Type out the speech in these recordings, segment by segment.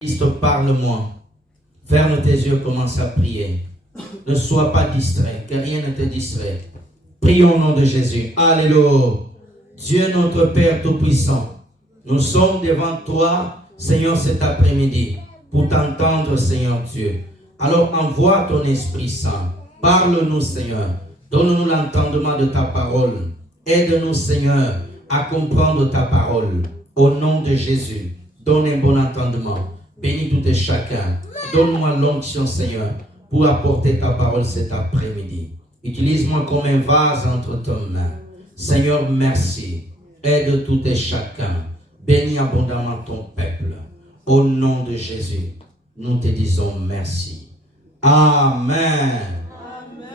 Christ, parle-moi. Ferme tes yeux, commence à prier. Ne sois pas distrait, que rien ne te distrait. Prions au nom de Jésus. Alléluia. Dieu notre Père Tout-Puissant, nous sommes devant toi, Seigneur, cet après-midi, pour t'entendre, Seigneur Dieu. Alors envoie ton Esprit Saint. Parle-nous, Seigneur. Donne-nous l'entendement de ta parole. Aide-nous, Seigneur, à comprendre ta parole. Au nom de Jésus, donne un bon entendement. Bénis tout et chacun. Donne-moi l'onction, Seigneur, pour apporter ta parole cet après-midi. Utilise-moi comme un vase entre tes mains. Seigneur, merci. Aide tout et chacun. Bénis abondamment ton peuple. Au nom de Jésus, nous te disons merci. Amen. Amen.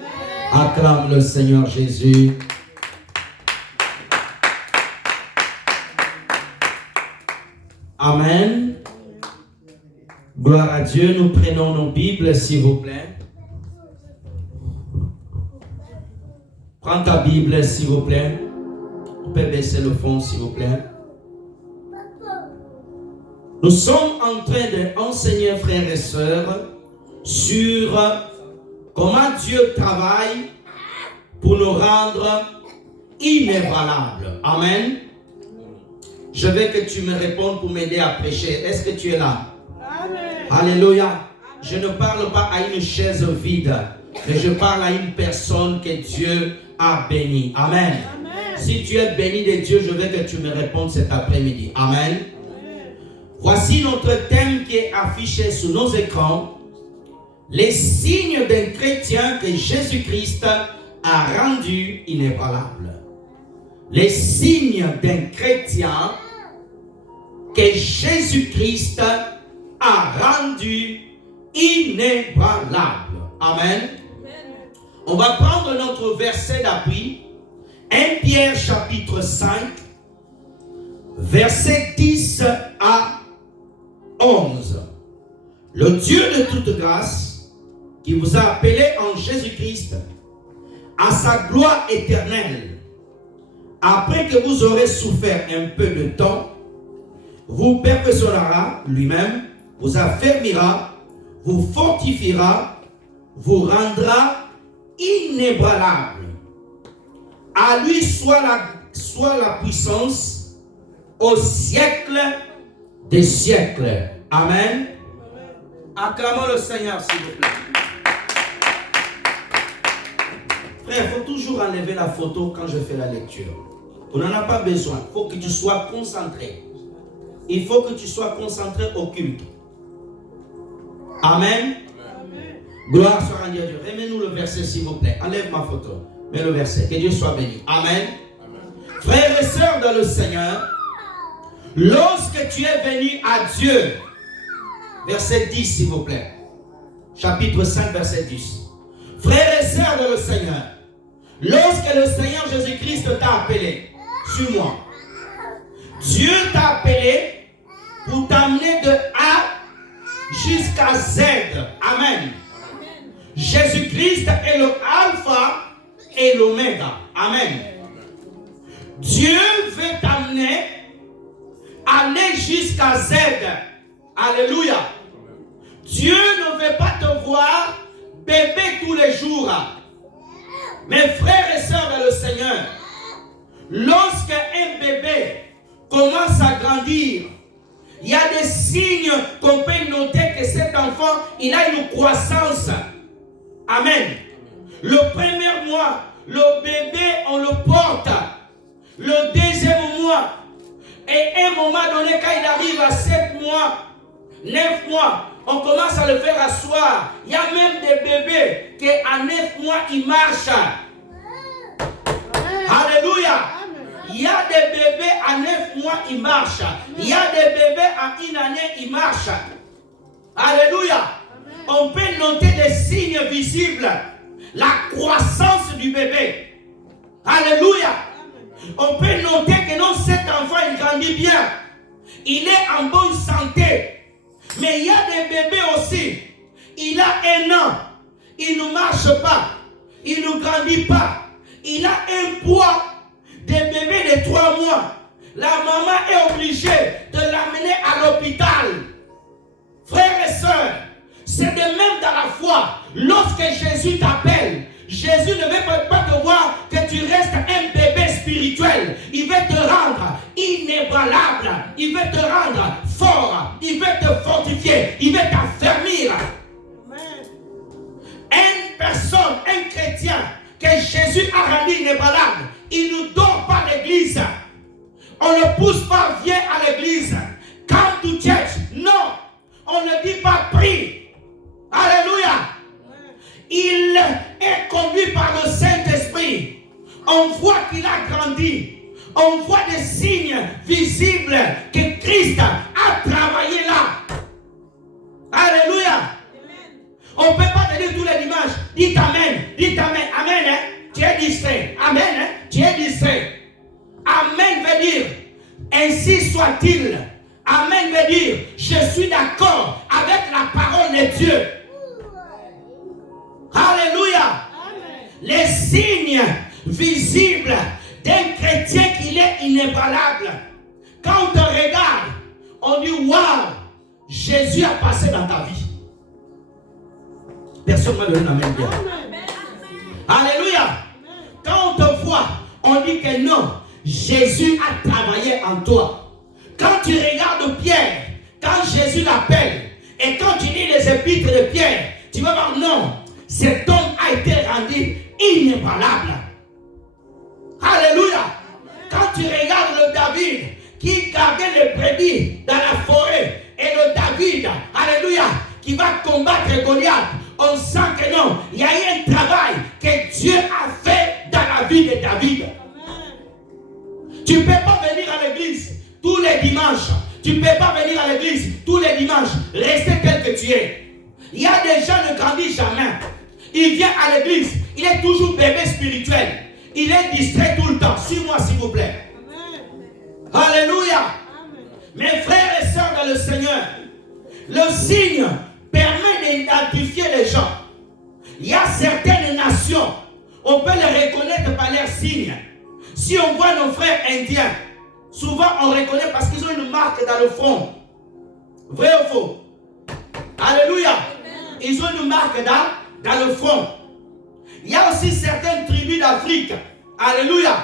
Acclame le Seigneur Jésus. Amen. Gloire à Dieu. Nous prenons nos Bibles, s'il vous plaît. Prends ta Bible, s'il vous plaît. On peut baisser le fond, s'il vous plaît. Nous sommes en train d'enseigner, frères et sœurs, sur comment Dieu travaille pour nous rendre inébranlables. Amen. Je veux que tu me répondes pour m'aider à prêcher. Est-ce que tu es là? Amen. Alléluia. Je ne parle pas à une chaise vide, mais je parle à une personne que Dieu a bénie. Amen. Amen. Si tu es béni de Dieu, je veux que tu me répondes cet après-midi. Amen. Amen. Voici notre thème qui est affiché sur nos écrans. Les signes d'un chrétien que Jésus-Christ a rendu inébranlable. Les signes d'un chrétien que Jésus-Christ a rendu inébranlable. Amen. On va prendre notre verset d'appui. 1 Pierre chapitre 5, verset 10 à 11. Le Dieu de toute grâce, qui vous a appelé en Jésus-Christ à sa gloire éternelle, après que vous aurez souffert un peu de temps, vous perfectionnera lui-même, vous affermira, vous fortifiera, vous rendra inébranlable. À lui soit la puissance au siècle des siècles. Amen. Acclamons le Seigneur, s'il vous plaît. Frère, il faut toujours enlever la photo quand je fais la lecture. On n'en a pas besoin. Il faut que tu sois concentré. Il faut que tu sois concentré au culte. Amen. Amen. Gloire soit rendue à Dieu. Remets-nous le verset, s'il vous plaît. Enlève ma photo. Mets le verset. Que Dieu soit béni. Amen. Amen. Frères et sœurs dans le Seigneur, lorsque tu es venu à Dieu, verset 10, s'il vous plaît. Chapitre 5, verset 10. Frères et sœurs dans le Seigneur, lorsque le Seigneur Jésus-Christ t'a appelé, suis-moi. Dieu t'a appelé pour t'amener de A jusqu'à Z. Amen. Jésus-Christ est le alpha et l'oméga. Amen. Dieu veut t'amener aller jusqu'à Z. Alléluia. Dieu ne veut pas te voir bébé tous les jours. Mes frères et sœurs dans le Seigneur, lorsque un bébé commence à grandir, il y a des signes qu'on peut noter que cet enfant, il a une croissance. Amen. Le premier mois, le bébé, on le porte. Le deuxième mois, et à un moment donné, quand il arrive à 7 mois, 9 mois, on commence à le faire asseoir. Il y a même des bébés qui à 9 mois, ils marchent. Alléluia. Il y a des bébés à 9 mois, ils marchent. Il y a des bébés à 1 année, ils marchent. Alléluia. On peut noter des signes visibles. La croissance du bébé. Alléluia. On peut noter que non, cet enfant, il grandit bien. Il est en bonne santé. Mais il y a des bébés aussi. Il a 1 an. Il ne marche pas. Il ne grandit pas. Il a un poids de bébé de 3 mois. La maman est obligée de l'amener à l'hôpital. Frères et sœurs, c'est de même dans la foi. Lorsque Jésus t'appelle, Jésus ne veut pas te voir que tu restes un bébé spirituel. Il veut te rendre inébranlable. Il veut te rendre fort. Il veut te fortifier. Il veut t'affermir. Une personne, un chrétien que Jésus a rendu inébranlable, il ne dort pas à l'église. On ne pousse pas, viens à l'église. Come to church. Non. On ne dit pas prie. Alléluia. Il est conduit par le Saint-Esprit. On voit qu'il a grandi. On voit des signes visibles que Christ a travaillé là. Alléluia. On ne peut pas te dire tous les dimanches, dites Amen, dites Amen, Amen, hein? Tu es distrait, Amen, hein? Tu es distrait. Amen veut dire, ainsi soit-il. Amen veut dire, je suis d'accord avec la parole de Dieu. Alléluia. Les signes visibles d'un chrétien qui est inébranlable. Quand on te regarde, on dit, waouh, Jésus a passé dans ta vie. Personne ne m'a donné la main bien. Alléluia. Quand on te voit, on dit que non, Jésus a travaillé en toi. Quand tu regardes Pierre, quand Jésus l'appelle, et quand tu lis les épîtres de Pierre, tu vas voir non, cet homme a été rendu inébranlable. Alléluia. Quand tu regardes le David qui gardait les brebis dans la forêt, et le David, alléluia, qui va combattre Goliath, on sent que non, il y a eu un travail que Dieu a fait dans la vie de David. Tu ne peux pas venir à l'église tous les dimanches. Tu ne peux pas venir à l'église tous les dimanches. Rester tel que tu es. Il y a des gens qui ne grandissent jamais. Il vient à l'église. Il est toujours bébé spirituel. Il est distrait tout le temps. Suis-moi s'il vous plaît. Amen. Alléluia. Amen. Mes frères et sœurs dans le Seigneur, le signe permet d'identifier les gens. Il y a certaines nations, on peut les reconnaître par leurs signes. Si on voit nos frères indiens, souvent on reconnaît parce qu'ils ont une marque dans le front. Vrai ou faux? Alléluia. Amen. Ils ont une marque dans le front. Il y a aussi certaines tribus d'Afrique. Alléluia.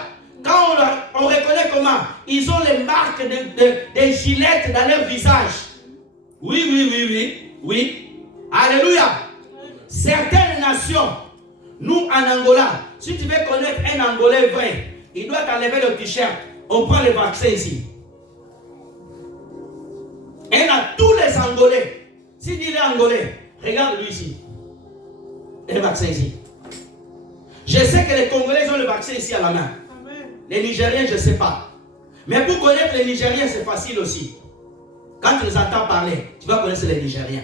Quand on reconnaît comment? Ils ont les marques des gilettes dans leur visage. Oui. Alléluia. Certaines nations, nous en Angola, si tu veux connaître un Angolais vrai, il doit t'enlever le t-shirt. On prend le vaccin ici. Et là, tous les Angolais, si tu es Angolais, regarde lui ici. Et le vaccin ici. Je sais que les Congolais ont le vaccin ici à la main. Les Nigériens, je ne sais pas. Mais pour connaître les Nigériens, c'est facile aussi. Quand tu les entends parler, tu vas connaître les Nigériens.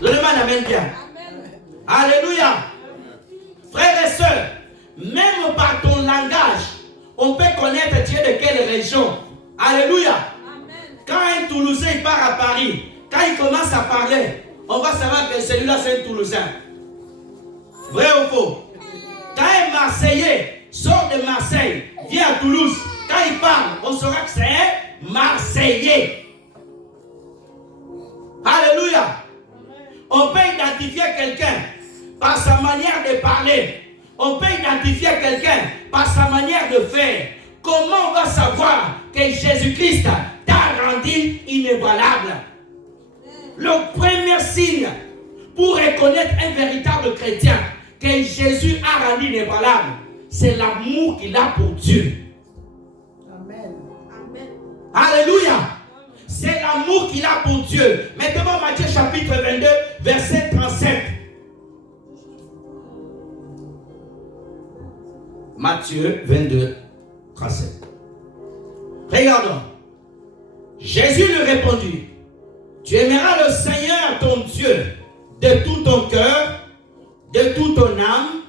Le demande amène bien. Amen. Alléluia. Amen. Frères et sœurs, même par ton langage, on peut connaître tu es de quelle région. Alléluia. Amen. Quand un Toulousain part à Paris, quand il commence à parler, on va savoir que celui-là c'est un Toulousain. Vrai ou faux? Quand un Marseillais sort de Marseille, vient à Toulouse, quand il parle, on saura que c'est un Marseillais. Alléluia. On peut identifier quelqu'un par sa manière de parler. On peut identifier quelqu'un par sa manière de faire. Comment on va savoir que Jésus-Christ t'a rendu inébranlable? Le premier signe pour reconnaître un véritable chrétien que Jésus a rendu inébranlable, c'est l'amour qu'il a pour Dieu. Amen. Amen. Alléluia. C'est l'amour qu'il a pour Dieu. Maintenant, Matthieu chapitre 22, verset 37. Matthieu 22, 37. Regardons. Jésus lui répondit, tu aimeras le Seigneur ton Dieu de tout ton cœur, de toute ton âme,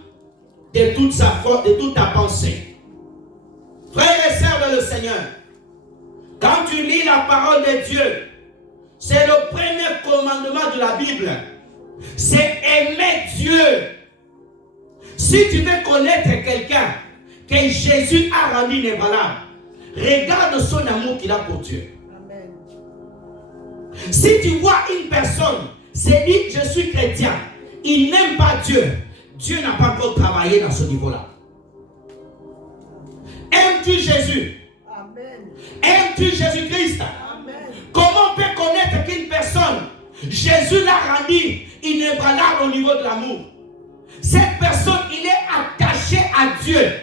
de toute sa force, de toute ta pensée. Frères et sœurs dans le Seigneur, quand tu lis la parole de Dieu, c'est le premier commandement de la Bible. C'est aimer Dieu. Si tu veux connaître quelqu'un que Jésus a rendu inébranlable, regarde son amour qu'il a pour Dieu. Amen. Si tu vois une personne c'est dit je suis chrétien, il n'aime pas Dieu, Dieu n'a pas encore travaillé dans ce niveau-là. Aimes-tu Jésus? Amen. Aimes-tu Jésus-Christ? Amen. Comment on peut connaître qu'une personne, Jésus l'a rendu inébranlable au niveau de l'amour? Cette personne, il est attaché à Dieu.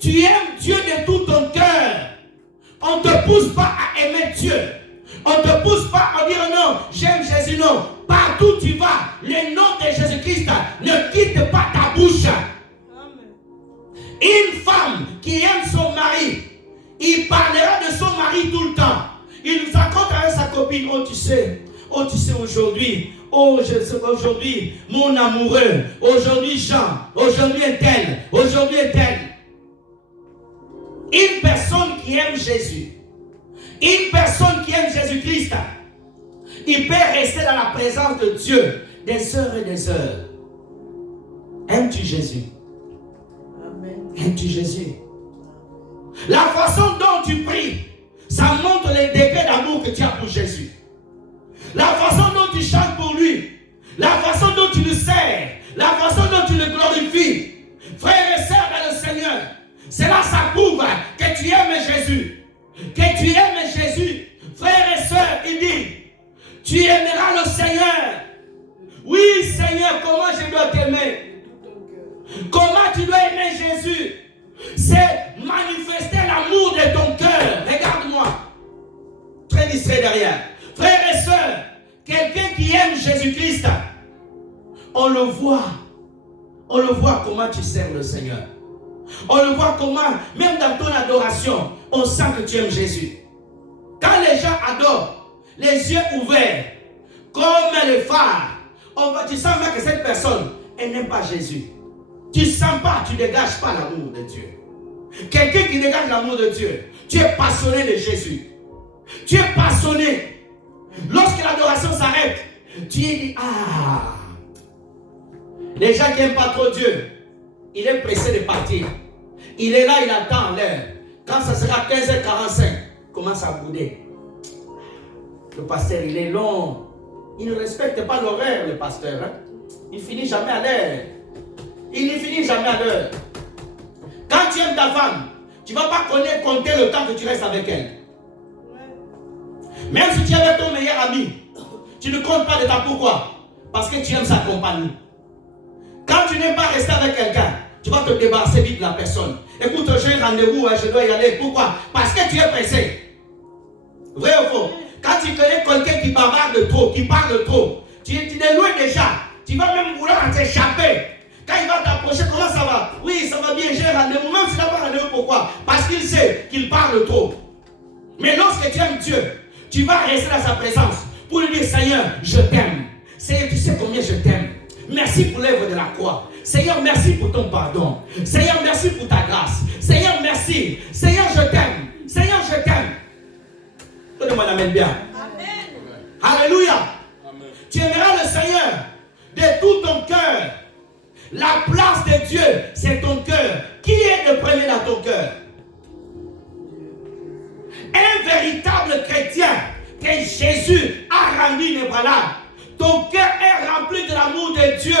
Tu aimes Dieu de tout ton cœur. On ne te pousse pas à aimer Dieu. On ne te pousse pas à dire non, j'aime Jésus, non. Partout où tu vas, le nom de Jésus-Christ ne quitte pas ta bouche. Amen. Une femme qui aime son mari, il parlera de son mari tout le temps. Il nous raconte avec sa copine, oh tu sais aujourd'hui, oh je sais aujourd'hui, mon amoureux, aujourd'hui Jean, aujourd'hui est tel, aujourd'hui est tel. Une personne qui aime Jésus, une personne qui aime Jésus-Christ, il peut rester dans la présence de Dieu des heures et des heures. Aimes-tu Jésus? Amen. Aimes-tu Jésus? La façon dont tu pries, ça montre les degrés d'amour que tu as pour Jésus. La façon dont tu chantes pour lui, la façon dont tu le sers, la façon dont tu le glorifies. Frères et sœurs dans le Seigneur, cela ça prouve que tu aimes Jésus. Que tu aimes Jésus. Frères et sœurs, il dit, tu aimeras le Seigneur. Oui Seigneur, comment je dois t'aimer? Comment tu dois aimer Jésus? C'est manifester l'amour de ton cœur. Regarde-moi. Très distrait derrière. Frères et sœurs, quelqu'un qui aime Jésus-Christ, on le voit. On le voit comment tu sers le Seigneur. On le voit comment, même dans ton adoration, on sent que tu aimes Jésus. Quand les gens adorent, les yeux ouverts, comme les phares, tu sens bien que cette personne, elle n'aime pas Jésus. Tu ne sens pas, tu ne dégages pas l'amour de Dieu. Quelqu'un qui dégage l'amour de Dieu, tu es passionné de Jésus. Tu es passionné. Lorsque l'adoration s'arrête, tu dis, ah. Les gens qui n'aiment pas trop Dieu, il est pressé de partir. Il est là, il attend l'heure. Quand ça sera 15h45, il commence à bouder. Le pasteur, il est long. Il ne respecte pas l'horaire, le pasteur. Hein? Il finit jamais à l'heure. Il ne finit jamais à l'heure. Quand tu aimes ta femme, tu ne vas pas compter le temps que tu restes avec elle. Même si tu es avec ton meilleur ami, tu ne comptes pas de temps. Pourquoi? Parce que tu aimes sa compagnie. Quand tu n'aimes pas rester avec quelqu'un, tu vas te débarrasser vite de la personne. Écoute, j'ai un rendez-vous, je dois y aller. Pourquoi? Parce que tu es pressé. Vrai ou faux? Quand tu connais quelqu'un qui bavarde trop, qui parle trop, tu es loin déjà. Tu vas même vouloir t'échapper. Quand il va t'approcher, comment ça va? Oui, ça va bien, j'ai un rendez-vous. Même si tu n'as pas rendez-vous, pourquoi? Parce qu'il sait qu'il parle trop. Mais lorsque tu aimes Dieu, tu vas rester dans sa présence pour lui dire, Seigneur, je t'aime. Seigneur, tu sais combien je t'aime. Merci pour l'œuvre de la croix. Seigneur, merci pour ton pardon. Seigneur, merci pour ta grâce. Seigneur, merci. Seigneur, je t'aime. Seigneur, je t'aime. Donnez-moi l'amène bien. Amen. Alléluia. Amen. Tu aimeras le Seigneur de tout ton cœur. La place de Dieu, c'est ton cœur. Qui est le premier dans ton cœur? Un véritable chrétien que Jésus a rendu inébranlable. Ton cœur est rempli de l'amour de Dieu.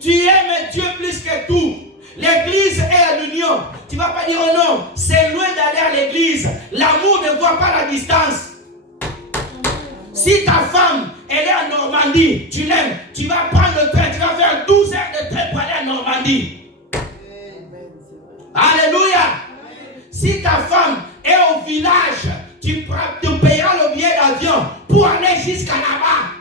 Tu aimes Dieu plus que tout. L'église est à l'union. Tu ne vas pas dire oh non, c'est loin d'aller à l'église. L'amour ne voit pas la distance. Si ta femme, elle est en Normandie, tu l'aimes, tu vas prendre le train, tu vas faire 12 heures de train pour aller en Normandie. Alléluia. Si ta femme est au village, tu payeras le billet d'avion pour aller jusqu'à là-bas.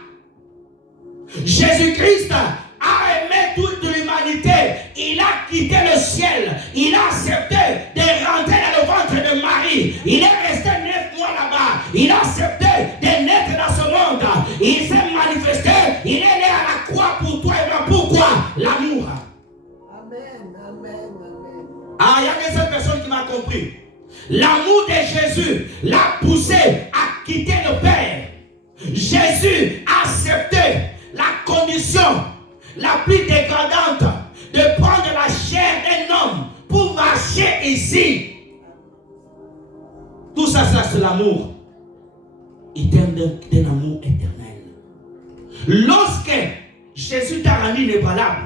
Jésus-Christ a aimé toute l'humanité. Il a quitté le ciel. Il a accepté de rentrer dans le ventre de Marie. Il est resté 9 mois là-bas. Il a accepté de naître dans ce monde. Il s'est manifesté. Il est né à la croix pour toi et moi. Pourquoi? L'amour. Amen, amen, amen. Ah, il y a que cette personne qui m'a compris. L'amour de Jésus l'a poussé à quitter le Père. Jésus a accepté la condition la plus dégradante de prendre la chair d'un homme pour marcher ici. Tout ça, c'est l'amour. Il t'aime d'un Lorsque Jésus t'a rendu inébranlable,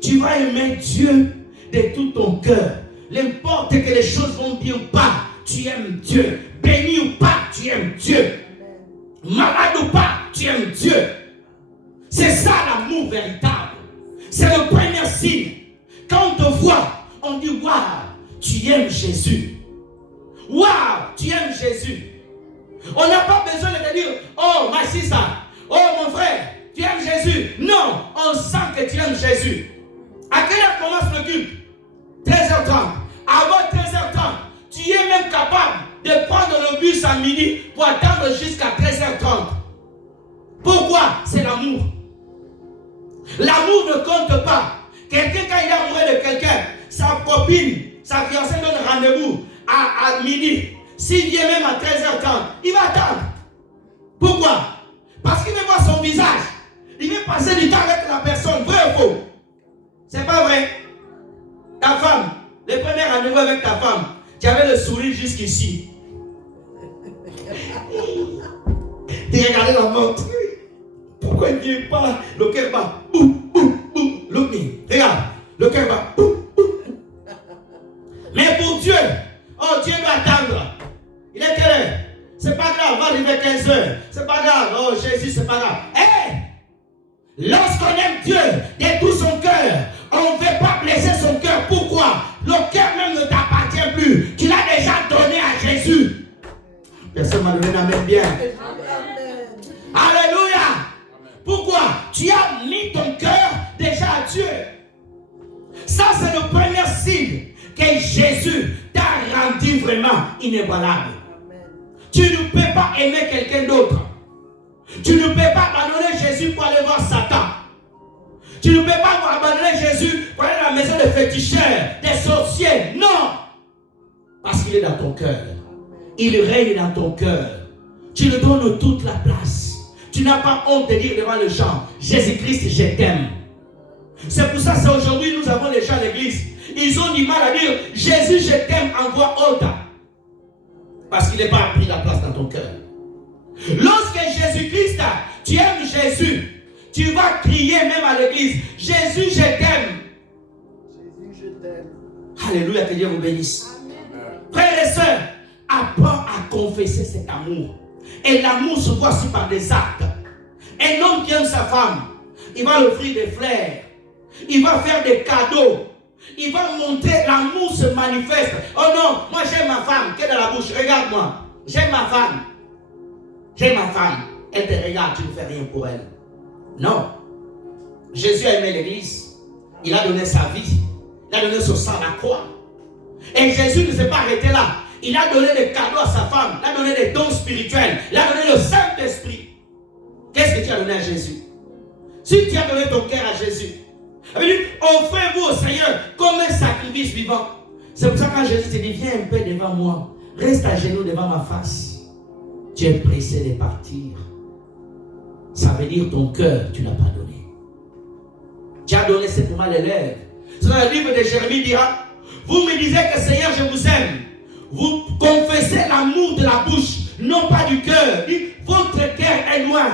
tu vas aimer Dieu de tout ton cœur. N'importe que les choses vont bien ou pas, tu aimes Dieu. Béni ou pas, tu aimes Dieu. Malade ou pas, tu aimes Dieu. C'est ça l'amour véritable. C'est le premier signe. Quand on te voit, on dit waouh, tu aimes Jésus. Waouh, tu aimes Jésus. On n'a pas besoin de te dire oh ma sister, oh mon frère, tu aimes Jésus. Non, on sent que tu aimes Jésus. À quelle heure commence le culte? 13h30. Avant 13h30, tu es même capable de prendre le bus à midi pour attendre jusqu'à 13h30. Pourquoi? C'est l'amour. L'amour ne compte pas. Quelqu'un, quand il est amoureux de quelqu'un, sa copine, sa fiancée donne rendez-vous à midi. S'il vient même à 13h30, il va attendre. Pourquoi? Parce qu'il veut voir son visage. Il veut passer du temps avec la personne. Vrai ou faux? C'est pas vrai? Ta femme, le premier rendez-vous avec ta femme, tu avais le sourire jusqu'ici. Tu regardais la montre. Pourquoi il ne vient pas? Le cœur bat. Look me. Regarde. Le cœur bat. Mais pour Dieu, oh Dieu doit attendre. Il est quelle heure? C'est pas grave, on va arriver à 15h. C'est pas grave. Oh Jésus, c'est pas grave. Hey! Lorsqu'on aime Dieu de tout son cœur, on ne veut pas blesser son cœur. Pourquoi? Le cœur même ne t'appartient plus. Tu l'as déjà donné à Jésus. Personne m'a donné la main bien. Alléluia. Pourquoi? Tu as mis ton cœur déjà à Dieu. Ça, c'est le premier signe que Jésus t'a rendu vraiment inébranlable. Tu ne peux pas aimer quelqu'un d'autre. Tu ne peux pas abandonner Jésus pour aller voir Satan. Tu ne peux pas abandonner Jésus pour aller à la maison des féticheurs, des sorciers. Non. Parce qu'il est dans ton cœur. Il règne dans ton cœur. Tu lui donnes toute la place. Tu n'as pas honte de dire devant les gens, Jésus-Christ, je t'aime. C'est pour ça qu'aujourd'hui, nous avons les gens à l'église. Ils ont du mal à dire, Jésus, je t'aime en voix haute. Parce qu'il n'est pas pris la place dans ton cœur. Lorsque Jésus-Christ, tu aimes Jésus, tu vas crier même à l'église, Jésus, je t'aime. Jésus, je t'aime. Alléluia, que Dieu vous bénisse. Frères et sœurs, apprends à confesser cet amour. Et l'amour se voit aussi par des actes. Un homme qui aime sa femme, il va lui offrir des fleurs. Il va faire des cadeaux. Il va montrer, l'amour se manifeste. Oh non, moi j'aime ma femme, qui est dans la bouche, regarde-moi. J'aime ma femme. J'aime ma femme. Elle te regarde, tu ne fais rien pour elle. Non. Jésus a aimé l'église. Il a donné sa vie. Il a donné son sang à la croix. Et Jésus ne s'est pas arrêté là. Il a donné des cadeaux à sa femme. Il a donné des dons spirituels. Il a donné le Saint-Esprit. Qu'est-ce que tu as donné à Jésus? Si tu as donné ton cœur à Jésus, il dit, offrez-vous au Seigneur comme un sacrifice vivant. C'est pour ça que quand Jésus te dit, viens un peu devant moi, reste à genoux devant ma face. Tu es pressé de partir. Ça veut dire ton cœur, tu n'as pas donné. Tu as donné simplement les lèvres. C'est dans le livre de Jérémie dira, vous me disiez que Seigneur, je vous aime. Vous confessez l'amour de la bouche, non pas du cœur. Votre cœur est loin.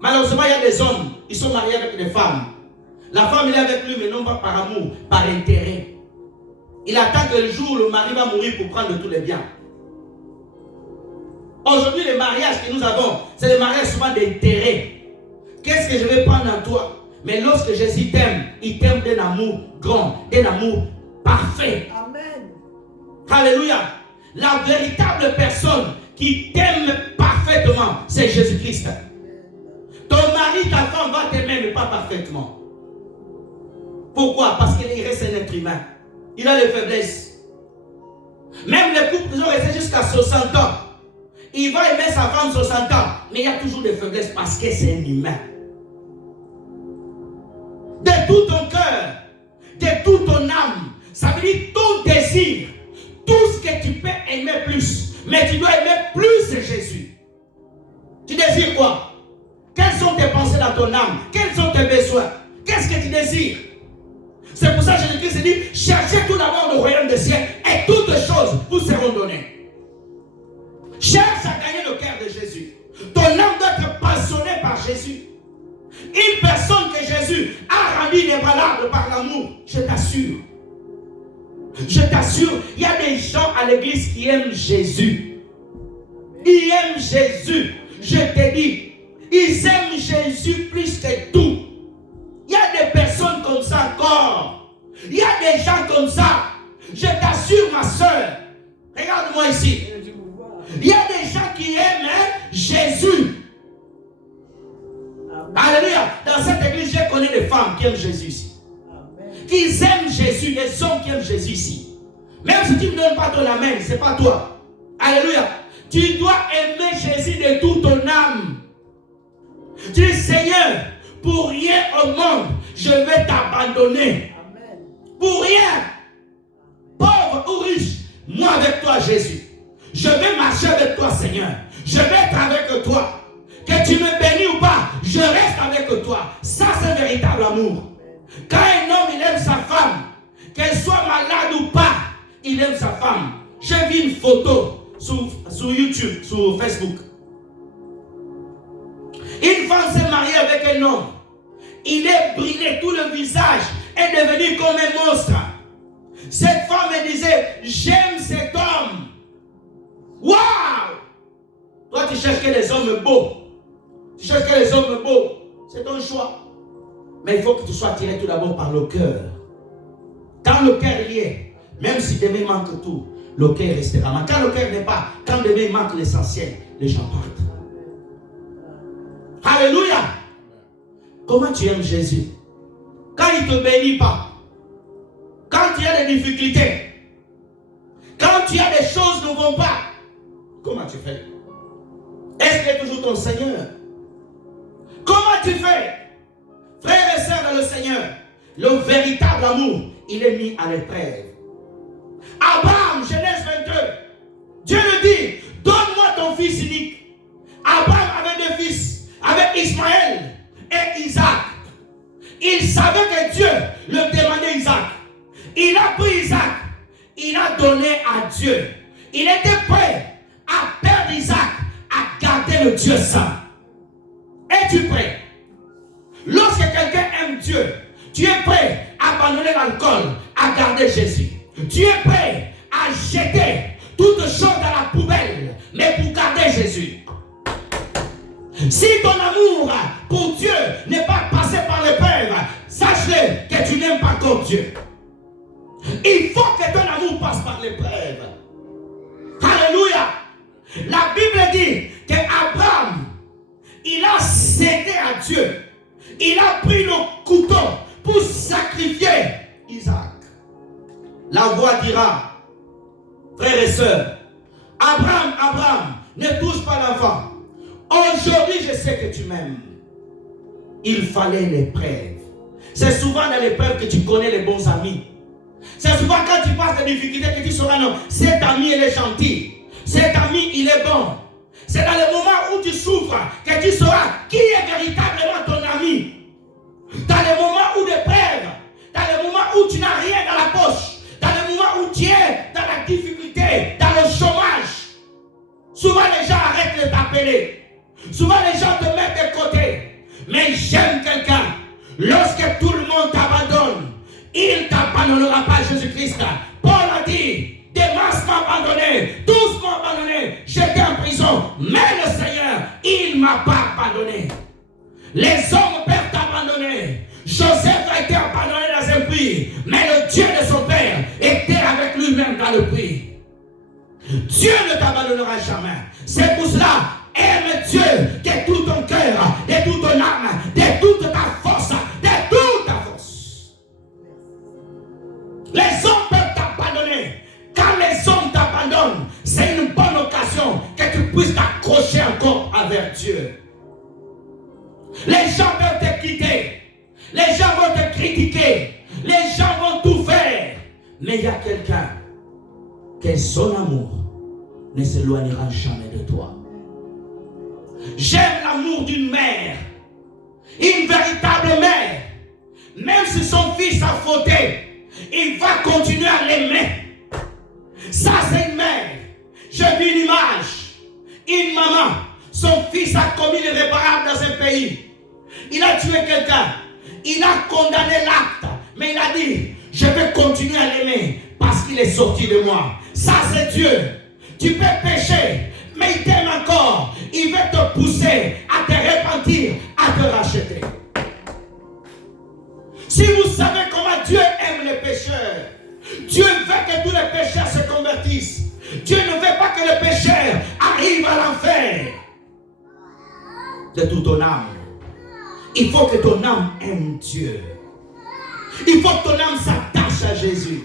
Malheureusement, il y a des hommes, ils sont mariés avec des femmes. La femme, elle est avec lui, mais non pas par amour, par intérêt. Il attend que le jour où le mari va mourir pour prendre tous les biens. Aujourd'hui, les mariages que nous avons, c'est des mariages souvent d'intérêt. Qu'est-ce que je vais prendre en toi? Mais lorsque Jésus t'aime, il t'aime d'un amour grand, d'un amour parfait. Amen. Alléluia. La véritable personne qui t'aime parfaitement, c'est Jésus-Christ. Ton mari, ta femme va t'aimer, mais pas parfaitement. Pourquoi? Parce qu'il reste un être humain. Il a des faiblesses. Même les couples qui ont resté jusqu'à 60 ans, il va aimer sa femme 60 ans, mais il y a toujours des faiblesses parce que c'est un humain. De tout ton cœur, de toute ton âme, ça veut dire ton désir, tout ce que tu peux aimer plus, mais tu dois aimer plus Jésus. Tu désires quoi? Quelles sont tes pensées dans ton âme? Quels sont tes besoins? Qu'est-ce que tu désires? C'est pour ça que Jésus-Christ dit, cherchez tout d'abord le royaume des cieux et toutes choses vous seront données. Cherche à gagner le cœur de Jésus. Ton âme doit être passionnée par Jésus. Une personne que Jésus a rendue inébranlable par l'amour, je t'assure. Je t'assure, il y a des gens à l'église qui aiment Jésus. Ils aiment Jésus. Je te dis, ils aiment Jésus plus que tout. Il y a des personnes comme ça encore. Il y a des gens comme ça. Je t'assure, ma soeur. Regarde-moi ici. Il y a des gens qui aiment Jésus. Alléluia. Dans cette église, je connais des femmes qui aiment Jésus ici. Qui aiment Jésus, des hommes qui aiment Jésus ici. Même si tu ne me donnes pas ton amen, ce n'est pas toi. Alléluia. Tu dois aimer Jésus de toute ton âme. Tu dis, Seigneur, pour rien au monde, je vais t'abandonner. Pour rien. Pauvre ou riche, moi avec toi, Jésus. Je vais marcher avec toi, Seigneur. Je vais être avec toi. Que tu me bénis ou pas, je reste avec toi. Ça, c'est un véritable amour. Quand un homme, il aime sa femme, qu'elle soit malade ou pas, il aime sa femme. J'ai vu une photo sur YouTube, sur Facebook. Une femme s'est mariée avec un homme. Il est brûlé, tout le visage est devenu comme un monstre. Cette femme me disait, j'aime cet homme. Waouh! Toi, tu cherches que les hommes beaux. Tu cherches que les hommes beaux. C'est ton choix. Mais il faut que tu sois attiré tout d'abord par le cœur. Quand le cœur y est, même si demain manque tout, le cœur restera. Mais quand le cœur n'est pas, quand demain manque l'essentiel, les gens partent. Alléluia! Comment tu aimes Jésus? Quand il ne te bénit pas, quand tu as des difficultés, quand tu as des choses qui ne vont pas, comment tu fais? Est-ce qu'il est toujours ton Seigneur? Comment tu fais? Frères et sœurs dans le Seigneur, le véritable amour, il est mis à l'épreuve. Abraham, Genèse 22, Dieu lui dit, donne-moi ton fils unique. Abraham avait deux fils, avec Ismaël et Isaac. Il savait que Dieu le demandait Isaac. Il a pris Isaac, il a donné à Dieu. Il était prêt à perdre Isaac, à garder le Dieu saint. Es-tu prêt? Lorsque quelqu'un aime Dieu, tu es prêt à abandonner l'alcool, à garder Jésus. Tu es prêt à jeter toutes choses dans la poubelle, mais pour garder Jésus. Si ton amour pour Dieu n'est pas passé par l'épreuve, sache-le que tu n'aimes pas comme Dieu. Il faut que ton amour passe par l'épreuve. Alléluia. La Bible dit qu'Abraham, il a cédé à Dieu. Il a pris le couteau pour sacrifier Isaac. La voix dira, frères et sœurs, Abraham, Abraham, ne touche pas l'enfant. Aujourd'hui, je sais que tu m'aimes. Il fallait l'épreuve. C'est souvent dans l'épreuve que tu connais les bons amis. C'est souvent quand tu passes des difficultés que tu sauras, non, cet ami, il est gentil. Cet ami, il est bon. C'est dans les moments où tu souffres que tu sauras qui est véritablement ton ami. Dans les moments où d'épreuve, dans les moments où tu n'as rien dans la poche, dans les moments où tu es dans la difficulté, dans le chômage, souvent les gens arrêtent de t'appeler. Souvent les gens te mettent de côté. Mais j'aime quelqu'un. Lorsque tout le monde t'abandonne, il ne t'abandonnera pas, Jésus-Christ. Paul a dit, Démas m'a abandonné, tous m'ont abandonné, j'étais en prison, mais le Seigneur, il ne m'a pas abandonné. Les hommes peuvent t'abandonner. Joseph a été abandonné dans un puits, mais le Dieu de son père était avec lui-même dans le puits. Dieu ne t'abandonnera jamais. C'est pour cela, aime Dieu de tout ton cœur, de toute ton âme, de toute ta force, de toute ta force. Les hommes peuvent t'abandonner. Quand les hommes t'abandonnent, c'est une bonne occasion que tu puisses t'accrocher encore avec Dieu. Les gens peuvent te quitter. Les gens vont te critiquer. Les gens vont tout faire. Mais il y a quelqu'un que son amour ne s'éloignera jamais de toi. J'aime l'amour d'une mère. Une véritable mère. Même si son fils a fauté, il va continuer à l'aimer. Ça, c'est une mère. J'ai vu une image. Une maman. Son fils a commis l'irréparable dans un pays. Il a tué quelqu'un. Il a condamné l'acte. Mais il a dit, je vais continuer à l'aimer parce qu'il est sorti de moi. Ça, c'est Dieu. Tu peux pécher, mais il t'aime encore. Il veut te pousser à te repentir, à te racheter. Si vous savez comment Dieu aime les pécheurs, Dieu veut que tous les pécheurs se convertissent. Dieu ne veut pas que le pécheur arrive à l'enfer. De toute ton âme. Il faut que ton âme aime Dieu. Il faut que ton âme s'attache à Jésus.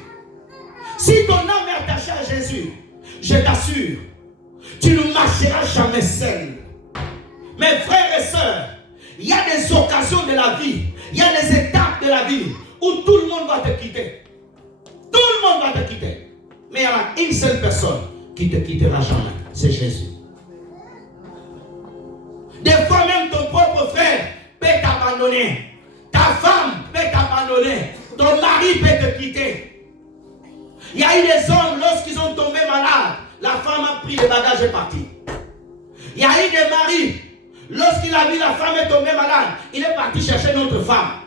Si ton âme est attachée à Jésus, je t'assure, tu ne marcheras jamais seul. Mes frères et sœurs, il y a des occasions de la vie, il y a des étapes de la vie où tout le monde va te quitter. Tout le monde va te quitter. Mais il y en a une seule personne qui ne te quittera jamais. C'est Jésus. Des fois même ton propre frère peut t'abandonner. Ta femme peut t'abandonner. Ton mari peut te quitter. Il y a eu des hommes, lorsqu'ils ont tombé malades, la femme a pris les bagages et est partie. Il y a eu des maris, lorsqu'il a vu la femme est tombée malade, il est parti chercher une autre femme.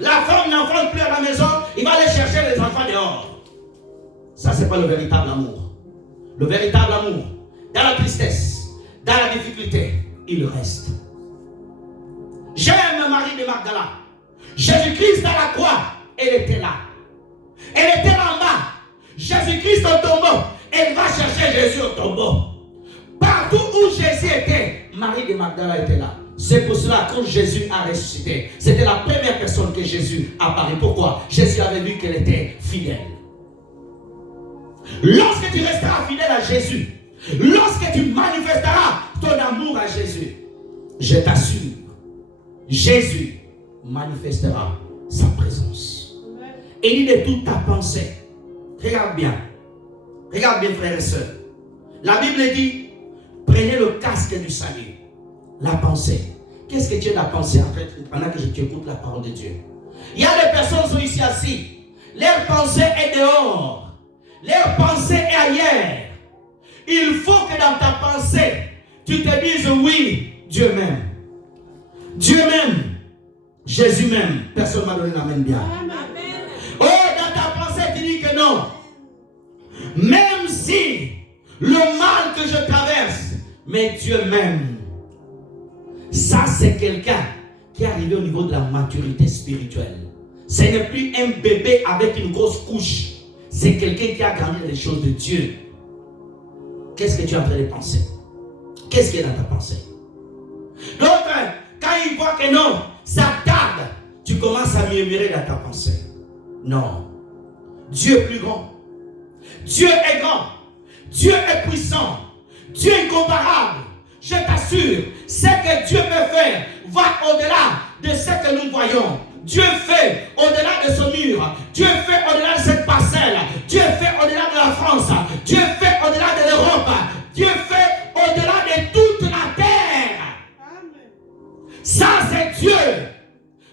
La femme n'enfante plus à la maison, il va aller chercher les enfants dehors. Ça, c'est pas le véritable amour. Le véritable amour, dans la tristesse, dans la difficulté, il reste. J'aime Marie de Magdala. Jésus-Christ à la croix, elle était là. Elle était là en bas. Jésus-Christ au tombeau, elle va chercher Jésus au tombeau. Partout où Jésus était, Marie de Magdala était là. C'est pour cela que quand Jésus a ressuscité, c'était la première personne que Jésus a parlé. Pourquoi? Jésus avait vu qu'elle était fidèle. Lorsque tu resteras fidèle à Jésus, lorsque tu manifesteras ton amour à Jésus, je t'assure, Jésus manifestera sa présence. Et il dit de toute ta pensée. Regarde bien, frères et sœurs. La Bible dit, prenez le casque du salut. La pensée. Qu'est-ce que tu as la pensée en fait, pendant que tu écoutes la parole de Dieu? Il y a des personnes qui sont ici assis. Leur pensée est dehors. Leur pensée est ailleurs. Il faut que dans ta pensée, tu te dises oui, Dieu m'aime. Dieu m'aime. Jésus m'aime. Personne ne m'a donné l'amen bien. Oh, dans ta pensée, tu dis que non. Même si le mal que je traverse, mais Dieu m'aime. Ça, c'est quelqu'un qui est arrivé au niveau de la maturité spirituelle. Ce n'est plus un bébé avec une grosse couche. C'est quelqu'un qui a grandi dans les choses de Dieu. Qu'est-ce que tu es en train de penser? Qu'est-ce qui est dans ta pensée? L'autre, quand il voit que non, ça tarde, tu commences à murmurer dans ta pensée. Non. Dieu est plus grand. Dieu est grand. Dieu est puissant. Dieu est incomparable. Je t'assure, ce que Dieu peut faire va au-delà de ce que nous voyons. Dieu fait au-delà de ce mur. Dieu fait au-delà de cette parcelle. Dieu fait au-delà de la France. Dieu fait au-delà de l'Europe. Dieu fait au-delà de toute la terre. Amen. Ça, c'est Dieu.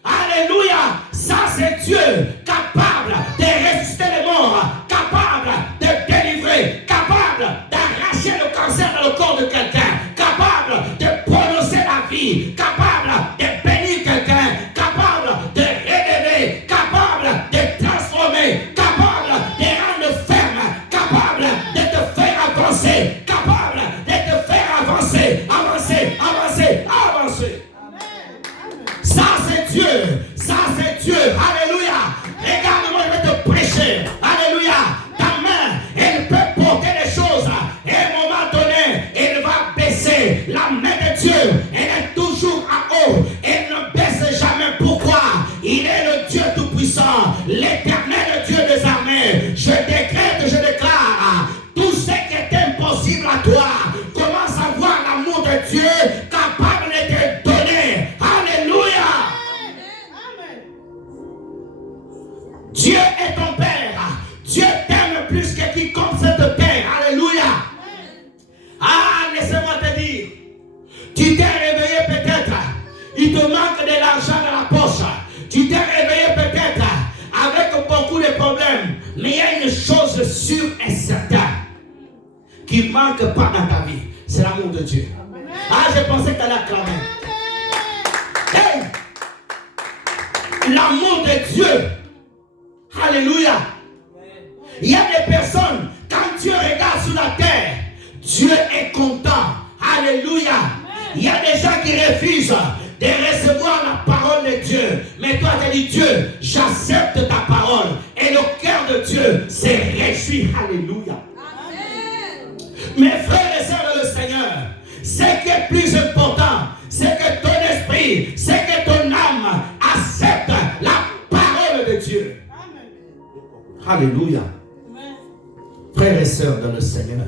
Alléluia. Ça, c'est Dieu capable de ressusciter les morts, capable de délivrer, capable d'arracher le cancer dans le corps de quelqu'un, capable de prononcer la vie, capable de bénir quelqu'un, capable de révéler, capable de transformer, capable de rendre ferme, capable de te faire avancer, capable de te faire avancer, avancer, avancer, avancer. Ça, c'est Dieu. Ça, c'est Dieu. Alléluia. Regarde-moi, je vais te prêcher. Alléluia. Ta main, elle peut porter des choses. Et à un moment donné, elle va baisser. La main de Dieu, elle est toujours en haut. Elle ne baisse jamais. Pourquoi? Il est le Dieu Tout-Puissant. L'Éternel Dieu des armées. Je décrète, je déclare. Tout ce qui est impossible à toi, commence à voir l'amour de Dieu capable de te donner. Alléluia. Dieu est ton Père. Dieu t'aime plus que quiconque cette terre. Alléluia. Ah, laissez-moi te dire. Tu t'es réveillé peut-être. Il te manque de l'argent dans la poche. Tu t'es réveillé peut-être avec beaucoup de problèmes. Mais il y a une chose sûre et certaine qui ne manque pas dans ta vie. C'est l'amour de Dieu. Ah, je pensais que tu allais acclamer. Hey! l'amour de Dieu. Alléluia. Il y a des personnes, quand Dieu regarde sur la terre, Dieu est content. Alléluia. Il y a des gens qui refusent de recevoir la parole de Dieu. Mais toi, tu as dit, Dieu, j'accepte ta parole. Et le cœur de Dieu s'est réjoui. Alléluia. Amen. Mes frères et sœurs dans le Seigneur, ce qui est plus important, c'est que ton esprit, c'est que ton âme accepte la parole de Dieu. Amen. Alléluia. Amen. Frères et sœurs dans le Seigneur,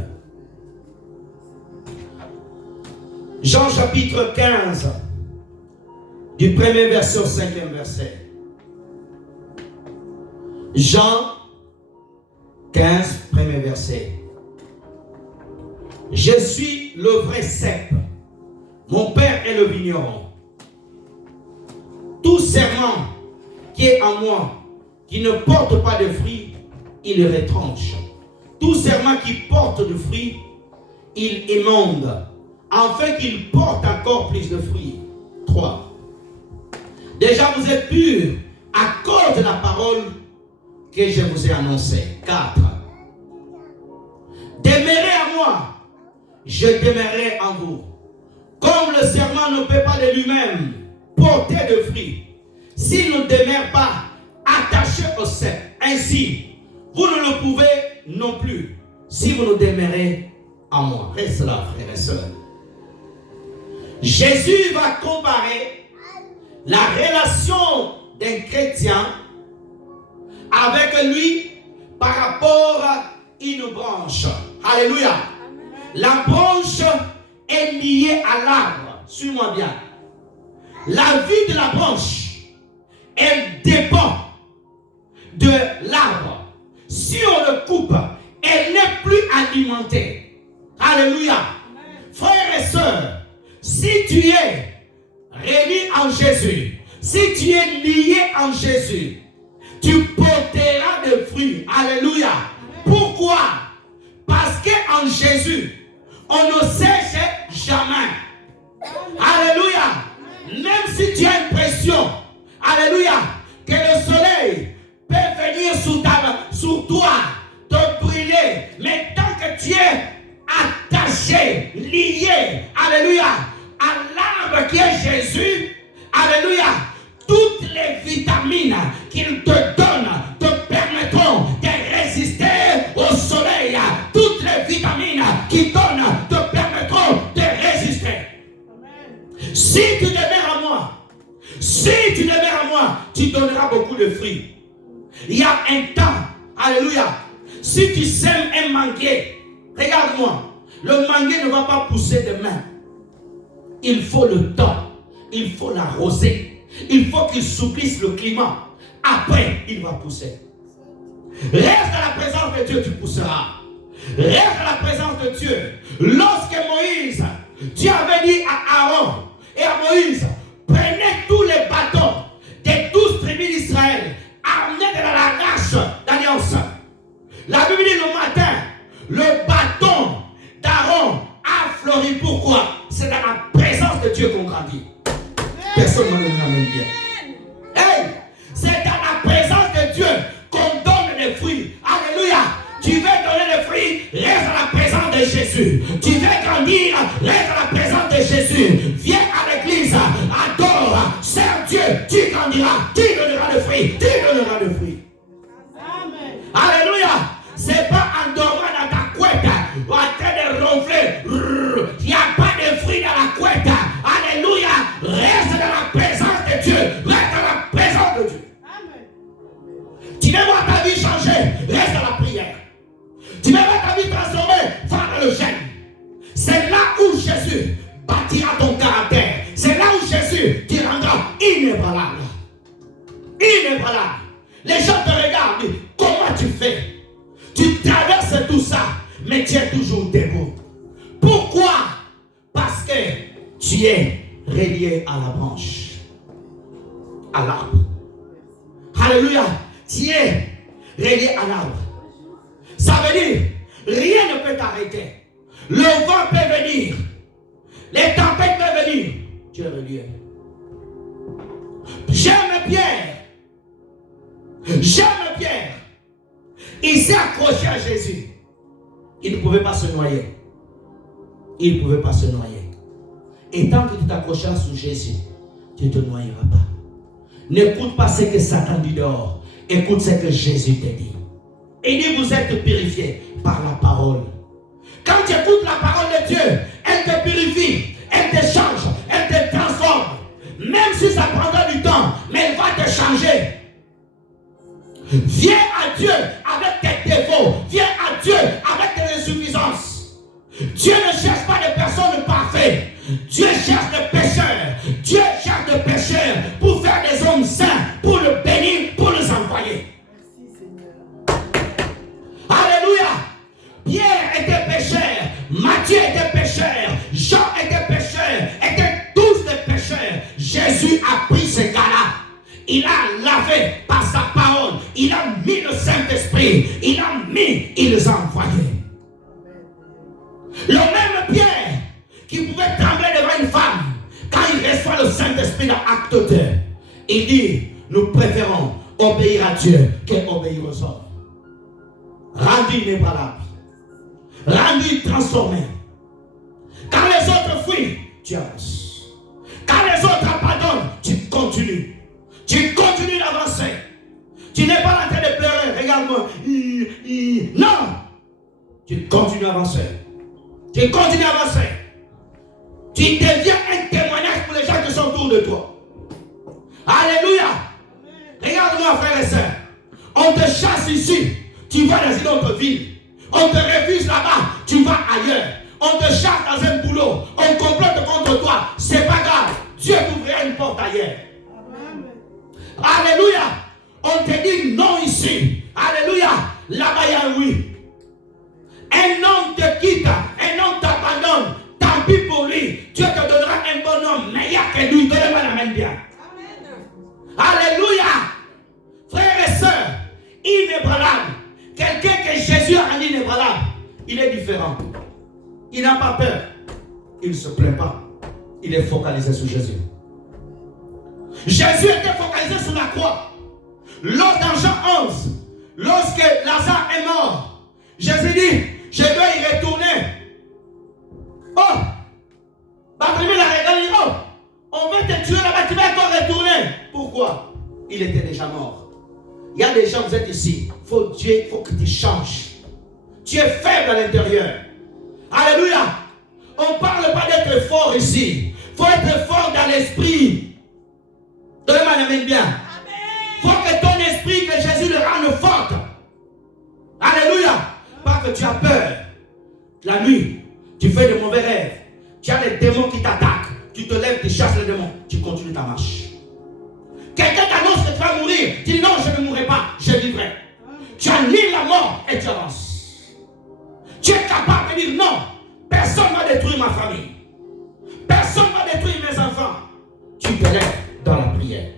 Jean chapitre 15, du premier verset au 5e verset. Jean 15, premier verset. Je suis le vrai cep. Mon Père est le vigneron. Tout serment qui est en moi, qui ne porte pas de fruits, il le retranche. Tout serment qui porte du fruit, il émonde, afin qu'il porte encore plus de fruits. 3. Déjà vous êtes purs à cause de la parole que je vous ai annoncée. 4. Demeurez à moi, je demeurerai en vous. Comme le serment ne peut pas de lui-même porter de fruits, s'il ne demeure pas attaché au cep, ainsi, vous ne le pouvez non plus, si vous ne demeurez en moi. Reste là, frères et sœurs. Jésus va comparer la relation d'un chrétien avec lui par rapport à une branche. Alléluia. Amen. La branche est liée à l'arbre. Suis-moi bien. La vie de la branche, elle dépend de l'arbre. Si on le coupe, elle n'est plus alimentée. Alléluia. Amen. Frères et sœurs, si tu es relié en Jésus, si tu es lié en Jésus, tu porteras des fruits. Alléluia. Pourquoi? Parce qu'en Jésus, on ne sèche jamais. Alléluia. Même si tu as l'impression, alléluia, que le soleil peut venir sur toi, te brûler, mais tant que tu es attaché, lié, alléluia, à l'arbre qui est Jésus, alléluia, toutes les vitamines qu'il te donne te permettront de résister au soleil. Toutes les vitamines qu'il donne te permettront de résister. Amen. Si tu demeures à moi, tu donneras beaucoup de fruits. Il y a un temps, alléluia, si tu sèmes un manguier, regarde-moi, le manguier ne va pas pousser demain. Il faut le temps, il faut l'arroser, il faut qu'il souplisse le climat. Après, il va pousser. Reste à la présence de Dieu, tu pousseras. Reste à la présence de Dieu. Lorsque Moïse, Dieu avait dit à Aaron et à Moïse, prenez tous les bâtons des 12 tribus d'Israël, amenez de l'arche d'alliance. La Bible dit le matin, le bâton d'Aaron a fleuri. Pourquoi? C'est dans la présence de Dieu qu'on grandit. Personne ne m'amène bien. Hey, c'est dans la présence de Dieu qu'on donne des fruits. Alléluia. Tu veux donner des fruits, reste à la présence de Jésus. Tu veux grandir, reste à la présence de Jésus. Viens à l'église, adore, sers Dieu, tu grandiras, tu donneras des fruits, tu donneras des fruits. Amen. Alléluia. C'est pas en dormant dans ta couette, en train de ronfler. Il n'y a pas de fruits dans la couette. Alléluia. Reste dans la présence de Dieu. Reste dans la présence de Dieu. Amen. Tu veux voir ta vie changer, reste dans la prière. Tu veux voir ta vie transformée, va dans le jeûne. C'est là où Jésus bâtira ton caractère. C'est là où Jésus te rendra inébranlable. Inébranlable. Les gens te regardent, disent, comment tu fais? Tu traverses tout ça, mais tu es toujours debout. Pourquoi? Parce que tu es relié à la branche, à l'arbre. Alléluia. Tu es relié à l'arbre. Ça veut dire, rien ne peut t'arrêter. Le vent peut venir, les tempêtes peuvent venir. Tu es relié. J'aime Pierre. J'aime Pierre. Il s'est accroché à Jésus. Il ne pouvait pas se noyer. Il ne pouvait pas se noyer. Et tant que tu t'accrocheras sur Jésus, tu ne te noyeras pas. N'écoute pas ce que Satan dit dehors. Écoute ce que Jésus te dit. Il dit, vous êtes purifiés par la parole. Quand tu écoutes la parole de Dieu, elle te purifie, elle te change, elle te transforme. Même si ça prendra du temps, mais elle va te changer. Viens à Dieu avec tes défauts. Viens à Dieu avec tes insuffisances. Dieu ne cherche pas des personnes parfaites. Dieu cherche des pécheurs. Dieu cherche des pécheurs pour faire des hommes saints, pour le bénir, pour les envoyer. Merci Seigneur. Alléluia. Pierre était pécheur, Matthieu était pécheur, Jean était pécheur, étaient tous des pécheurs. Jésus a pris ces gars-là. Il a lavé par sa parole. Il a mis le Saint-Esprit. Il a mis, il les a envoyés. Le même Pierre qui pouvait trembler devant une femme, quand il reçoit le Saint-Esprit dans Acte 2, il dit, nous préférons obéir à Dieu qu'obéir aux hommes. Rendu inébranlable, rendu transformé. Quand les autres fuient, tu avances. Quand les autres abandonnent, tu continues. Tu continues d'avancer. Tu n'es pas en train de pleurer. Regarde-moi. Non. Tu continues d'avancer. Tu continues d'avancer. Tu deviens un témoignage pour les gens qui sont autour de toi. Alléluia. Regarde-moi, frères et sœurs. On te chasse ici. Tu vas dans une autre ville. On te refuse là-bas. Tu vas ailleurs. On te chasse dans un boulot. On complote contre toi. C'est pas grave. Dieu t'ouvrira une porte ailleurs. Alléluia. On te dit non ici. Alléluia. Là-bas il y a un oui. Un homme te quitte. Un homme t'abandonne. Tant pis pour lui. Dieu te donnera un bon homme. Mais il n'y a que lui. Donnez-moi la main bien. Alléluia. Frères et sœurs, inébranlable. Quelqu'un que Jésus a rendu inébranlable. Il est différent. Il n'a pas peur. Il ne se plaint pas. Il est focalisé sur Jésus. Jésus était focalisé sur la croix. Lors dans Jean 11, lorsque Lazare est mort, Jésus dit, je dois y retourner. Oh, Barthélemy l'a regardé, oh, on va te tuer là-bas, tu vas encore retourner. Pourquoi? Il était déjà mort. Il y a des gens, vous êtes ici, Dieu, il faut que tu changes. Tu es faible à l'intérieur. Alléluia. On ne parle pas d'être fort ici. Il faut être fort dans l'esprit. Donnez-moi la main bien. Il faut que ton esprit, que Jésus le rende forte. Alléluia. Pas que tu as peur. La nuit, tu fais de mauvais rêves. Tu as des démons qui t'attaquent. Tu te lèves, tu chasses les démons. Tu continues ta marche. Quelqu'un t'annonce que tu vas mourir. Tu dis non, je ne mourrai pas. Je vivrai. Tu annihiles la mort et tu avances. Tu es capable de dire non. Personne ne va détruire ma famille. Personne ne va détruire mes enfants. Tu te lèves dans la prière.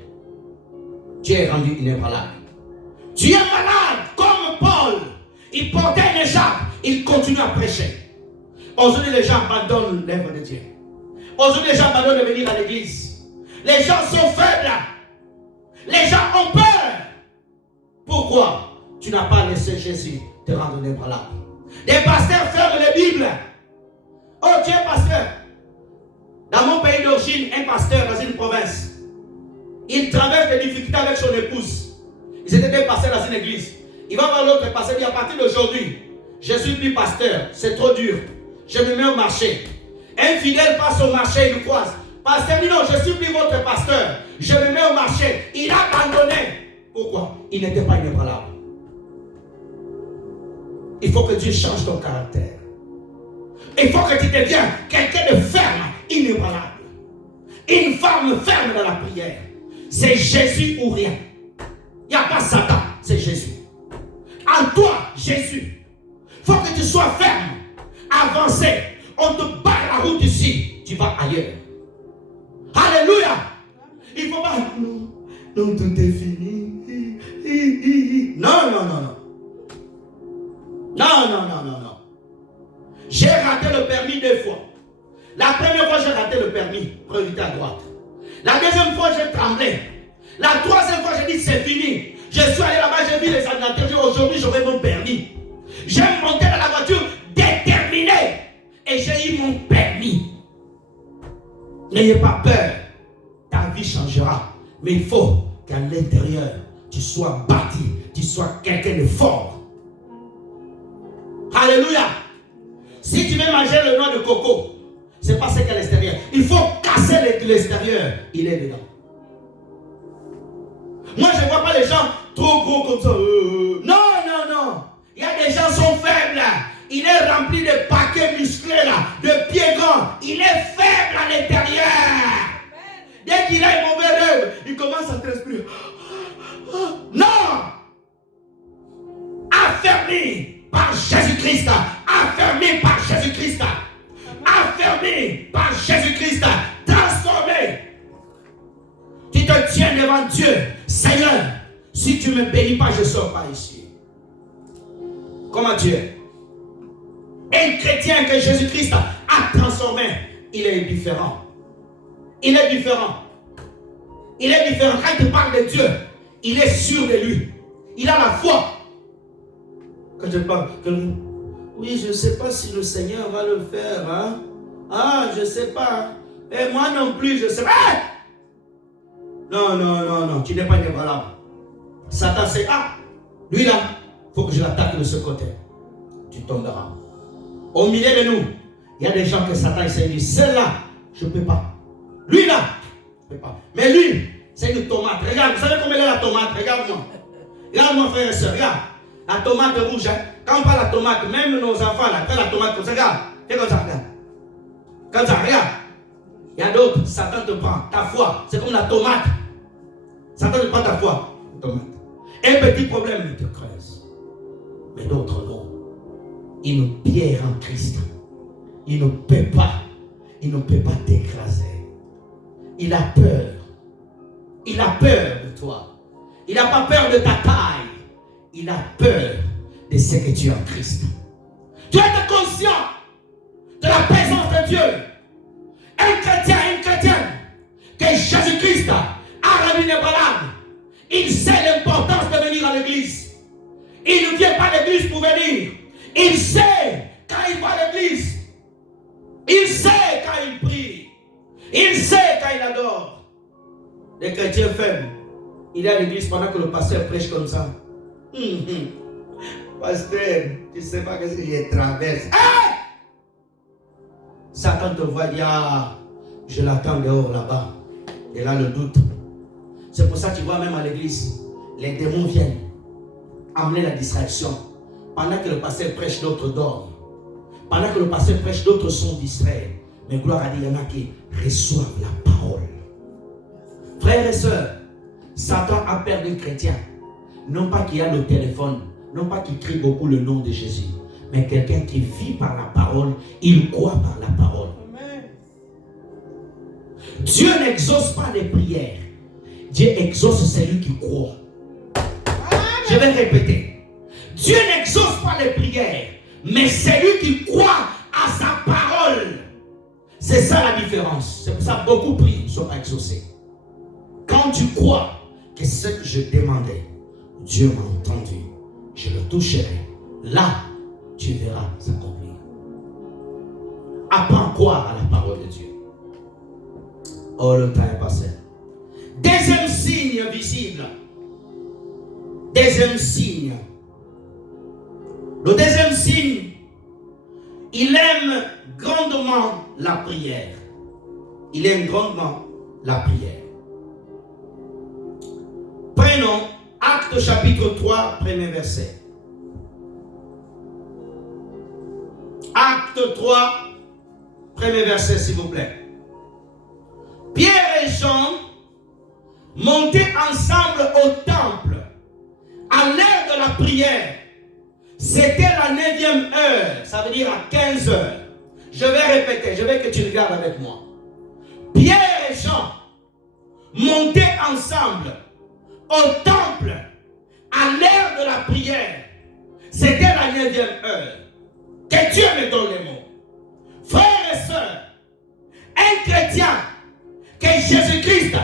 Tu es rendu inébranlable. Tu es malade comme Paul. Il portait une écharpe. Il continue à prêcher. Aujourd'hui, les gens abandonnent l'œuvre de Dieu. Aujourd'hui, les gens abandonnent de venir à l'église. Les gens sont faibles. Les gens ont peur. Pourquoi? Tu n'as pas laissé Jésus te rendre inébranlable. Les pasteurs ferment les Bibles. Oh, tu es pasteur. Dans mon pays d'origine, un pasteur dans une province, il traverse des difficultés avec son épouse. Ils étaient des pasteurs dans une église. Il va voir l'autre pasteur et dit, à partir d'aujourd'hui, je suis plus pasteur, c'est trop dur. Je me mets au marché. Un fidèle passe au marché, il le croise. Pasteur dit non, je suis plus votre pasteur. Je me mets au marché. Il a abandonné. Pourquoi? Il n'était pas inébranlable. Il faut que Dieu change ton caractère. Il faut que tu deviennes quelqu'un de ferme, inébranlable. Une femme ferme dans la prière. C'est Jésus ou rien. Il n'y a pas Satan, c'est Jésus. En toi, Jésus. Il faut que tu sois ferme, avancé. On te barre la route ici, tu vas ailleurs. Alléluia. Il ne faut pas. Non, tout est fini. Non, non, non, non. Non, non, non, non, non. J'ai raté le permis 2 fois. La première fois, j'ai raté le permis, priorité à droite. La deuxième fois, j'ai tremblé. La troisième fois, j'ai dit c'est fini. Je suis allé là-bas j'aurai mon permis. J'ai monté dans la voiture déterminé et j'ai eu mon permis. N'ayez pas peur, ta vie changera. Mais il faut qu'à l'intérieur, tu sois bâti, tu sois quelqu'un de fort. Alléluia. Si tu veux manger le noix de coco, c'est pas ce qu'à l'extérieur. Il faut casser l'extérieur. Il est dedans. Moi, je ne vois pas les gens trop gros comme ça. Non, non, non. Il y a des gens qui sont faibles. Il est rempli de paquets musclés là, de pieds grands. Il est faible à l'intérieur. Dès qu'il a une mauvaise rêve, il commence à transpirer. Non. Affermi par Jésus-Christ. Affermi par Jésus-Christ. Affermi par Jésus-Christ. Transformé. Tu te tiens devant Dieu. Seigneur, si tu ne me bénis pas, je ne sors pas ici. Comment Dieu? Un chrétien que Jésus-Christ a transformé, il est différent. Il est différent. Il est différent. Quand il parle de Dieu, il est sûr de lui. Il a la foi. Quand je parle, oui, je ne sais pas si le Seigneur va le faire. Hein? Ah, je ne sais pas. Et moi non plus, je ne sais pas. Non, non, non, non, tu n'es pas inébranlable. Satan sait, lui là, il faut que je l'attaque de ce côté. Tu tomberas. Au milieu de nous, il y a des gens que Satan essaie de dire, celle-là, je ne peux pas. Lui là, je ne peux pas. Mais lui, c'est une tomate. Regarde, vous savez comment elle est la tomate? Regarde-moi. Regarde-moi, frère et soeur, regarde. La tomate rouge, hein. Quand on parle de la tomate, même nos enfants là, prennent la tomate comme ça, regarde. Fais comme ça, regarde. Comme ça, regarde. Il y a d'autres, Satan te prend. Ta foi, c'est comme la tomate. Satan te prend ta foi. Tomate. Un petit problème, il te creuse. Mais d'autres non. Il nous pierre en Christ. Il ne peut pas. Il ne peut pas t'écraser. Il a peur. Il a peur de toi. Il n'a pas peur de ta taille. Il a peur de ce que tu es en Christ. Tu dois être conscient de la présence de Dieu. Un chrétien, une chrétienne que Jésus-Christ a rendu inébranlable. Il sait l'importance de venir à l'église. Il ne vient pas à l'église pour venir. Il sait quand il va à l'église. Il sait quand il prie. Il sait quand il adore. Les chrétiens faibles, il est à l'église pendant que le pasteur prêche comme ça. Pasteur, tu ne sais pas ce que je traverse. Satan te voit dire, je l'attends dehors là-bas. Et là le doute. C'est pour ça que tu vois même à l'église, les démons viennent amener la distraction. Pendant que le pasteur prêche, d'autres dorment. Pendant que le pasteur prêche, d'autres sont distraits. Mais gloire à Dieu, il y en a qui reçoivent la parole. Frères et sœurs, Satan a perdu le chrétien. Non pas qu'il a le téléphone, non pas qu'il crie beaucoup le nom de Jésus, mais quelqu'un qui vit par la parole, il croit par la parole. Dieu n'exauce pas les prières. Dieu exauce celui qui croit. Je vais répéter. Dieu n'exauce pas les prières, mais celui qui croit à sa parole. C'est ça la différence. C'est pour ça que beaucoup prient ne sont pas exaucés. Quand tu crois que ce que je demandais, Dieu m'a entendu, je le toucherai. Là, tu verras s'accomplir. Apprends à croire à la parole de Dieu. Oh, le temps est passé. Deuxième signe visible. Deuxième signe. Le deuxième signe, il aime grandement la prière. Il aime grandement la prière. Prenons Actes chapitre 3, premier verset. Acte 3, premier verset, s'il vous plaît. Pierre et Jean montaient ensemble au temple à l'heure de la prière. C'était la 9e heure, ça veut dire à 15 heures. Je vais répéter, je veux que tu regardes avec moi. Pierre et Jean montaient ensemble au temple à l'heure de la prière. C'était la 9e heure. Que Dieu me donne les mots. Frères et sœurs, un chrétien que Jésus-Christ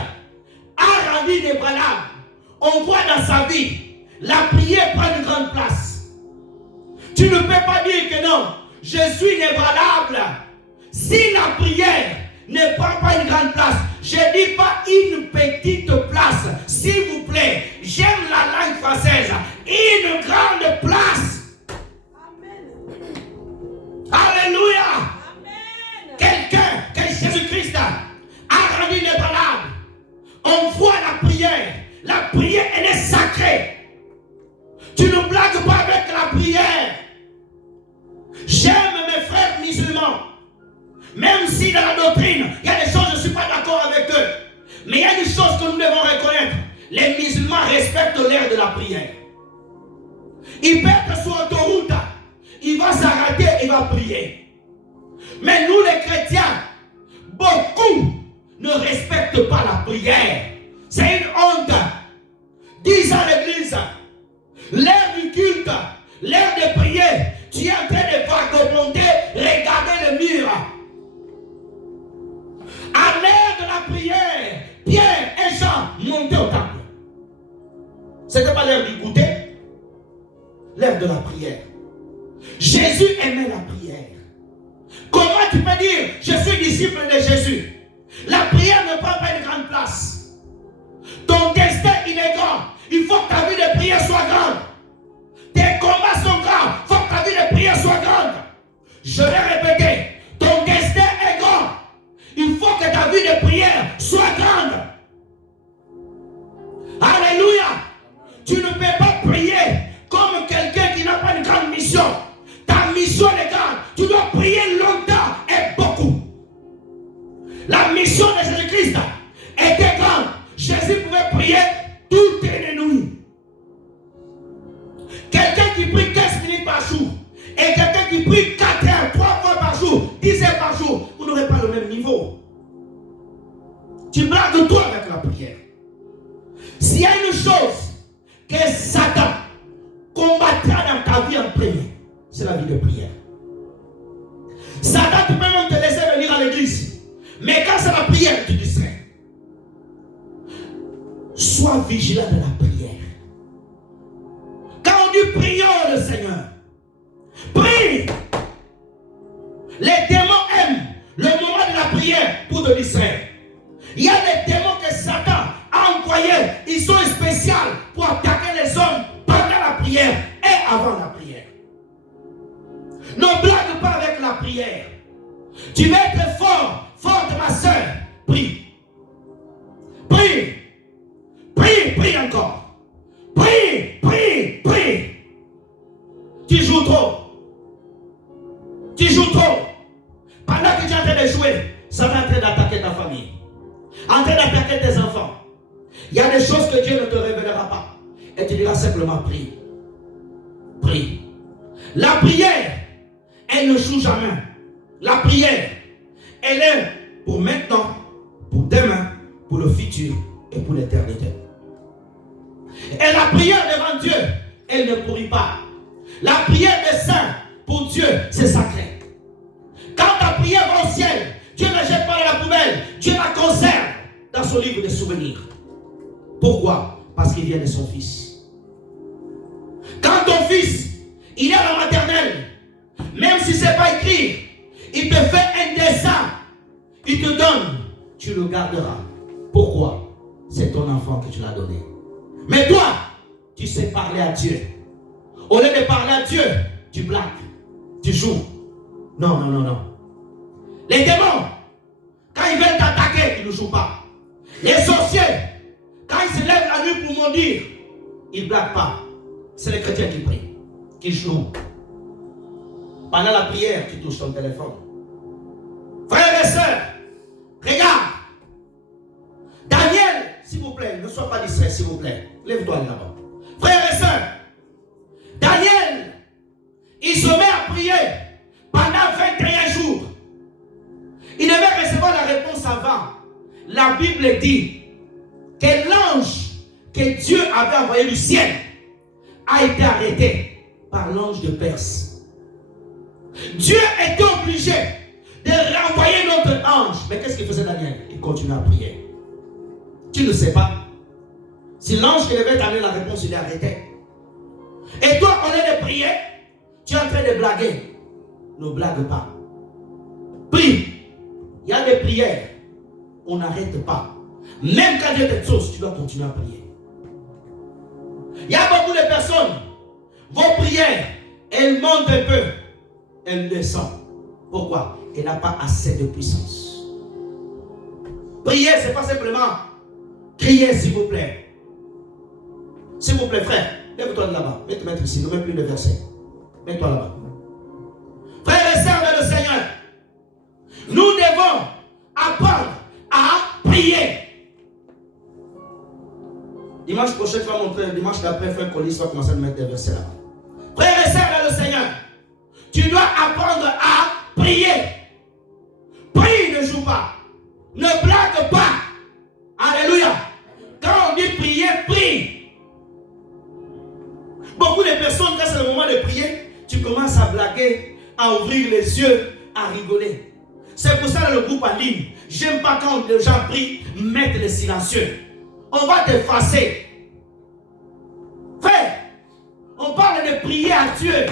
a rendu inébranlable, on voit dans sa vie, la prière prend une grande place. Tu ne peux pas dire que non, je suis inébranlable. Si la prière ne prend pas une grande place, je ne dis pas une petite place, s'il vous plaît, j'aime la langue française, une grande place. Amen. Alléluia. Amen. Quelqu'un que Jésus-Christ a rendu inébranlable. On voit la prière. La prière, elle est sacrée. Tu ne blagues pas avec la prière. J'aime mes frères musulmans. Même si dans la doctrine, il y a des choses, je ne suis pas d'accord avec eux. Mais il y a une chose que nous devons reconnaître. Les musulmans respectent l'heure de la prière. Il peut être sur l'autoroute. Il va s'arrêter, il va prier. Mais nous les chrétiens, beaucoup ne respectent pas la prière. C'est une honte. Dis à l'église, l'heure du culte, l'heure de prier, tu es en train de vagabonder, regarder le mur. À l'heure de la prière, Pierre et Jean montaient au temple. Ce n'était pas l'heure du goûter, l'heure de la prière. Jésus aimait la prière. Comment tu peux dire, je suis disciple de Jésus? La prière ne prend pas une grande place. Ton destin, il est grand. Il faut que ta vie de prière soit grande. Tes combats sont grands. Il faut que ta vie de prière soit grande. Je vais répéter. Ton destin est grand. Il faut que ta vie de prière soit grande. Alléluia. Tu ne peux pas prier comme quelqu'un qui n'a pas une grande mission. Ta mission est grande. Tu dois prier longtemps et beaucoup. La mission de Jésus-Christ était grande. Jésus pouvait prier toutes les nuits. Quelqu'un qui prie 15 minutes par jour et quelqu'un qui prie 4 heures, 3 fois par jour, 10 heures par jour, vous n'aurez pas le même niveau. Tu blagues toi avec la prière. S'il y a une chose que Satan combattra dans ta vie en premier, c'est la vie de prière. Satan, tu peux même te laisser venir à l'église. Mais quand c'est la prière, tu distrais. Sois vigilant de la prière. Quand on dit prions le Seigneur, prie. Les démons aiment le moment de la prière pour te distraire. Il y a des démons que Satan a envoyés. Ils sont spéciaux pour attaquer les hommes pendant la prière et avant la prière. Ne blague pas avec la prière. Tu veux être fort, forte ma soeur. Prie. Prie. Prie, prie encore. Prie, prie, prie. Tu joues trop. Tu joues trop. Pendant que tu es en train de jouer, ça va en train d'attaquer ta famille. En train d'attaquer tes enfants. Il y a des choses que Dieu ne te révélera pas. Et tu diras simplement prie. Prie. La prière, elle ne joue jamais. La prière, elle est pour maintenant, pour demain, pour le futur et pour l'éternité. Et la prière devant Dieu, elle ne pourrit pas. La prière des saints, pour Dieu, c'est sacré. Quand ta prière va au ciel, Dieu ne la jette pas dans la poubelle. Dieu la conserve dans son livre de souvenirs. Pourquoi? Parce qu'il vient de son fils. Quand ton fils, il est à la maternelle, même si ce n'est pas écrit, il te fait un dessin, il te donne, tu le garderas. Pourquoi? C'est ton enfant que tu l'as donné. Mais toi, tu sais parler à Dieu. Au lieu de parler à Dieu, tu blagues, tu joues. Non, non, non, non. Les démons, quand ils veulent t'attaquer, ils ne jouent pas. Les sorciers, quand ils se lèvent la nuit pour maudire, ils ne blaguent pas. C'est les chrétiens qui prient, qui jouent. Pendant la prière, tu touches ton téléphone. Frères et sœurs, regarde. Daniel, s'il vous plaît, ne sois pas distrait, s'il vous plaît. Lève-toi là-bas. Frères et sœurs, Daniel, il se met à prier pendant 21 jours. Il devait recevoir la réponse avant. La Bible dit que l'ange que Dieu avait envoyé du ciel a été arrêté par l'ange de Perse. Dieu était obligé de renvoyer notre ange. Mais qu'est-ce qu'il faisait Daniel? Il continuait à prier. Tu ne sais pas. Si l'ange qui devait t'amener la réponse, il est arrêté. Et toi, au lieu de prier, Tu es en train de blaguer. Ne blague pas. Prie. Il y a des prières. On n'arrête pas. Même quand Dieu te sauce, tu dois continuer à prier. Il y a beaucoup de personnes. Vos prières, elles montent un peu. Elles descendent. Pourquoi? Elle n'a pas assez de puissance. Prier, ce n'est pas simplement crier, s'il vous plaît. S'il vous plaît, frère, lève-toi de là-bas. Viens te mettre ici, ne mets plus le verset. Mets-toi là-bas. Frères et sœurs de le Seigneur, nous devons apprendre à prier. Dimanche prochain, tu vas montrer, dimanche d'après, frère Colis va commencer à mettre des versets là-bas. Frères et sœurs de le Seigneur, tu dois apprendre à prier. Prie, ne joue pas. Ne blague pas. Alléluia. Quand on dit prier, prie. Beaucoup de personnes, quand c'est le moment de prier, tu commences à blaguer, à ouvrir les yeux, à rigoler. C'est pour ça que le groupe en ligne, j'aime pas quand les gens prient, mettre le silencieux. On va t'effacer. Frère, on parle de prier à Dieu.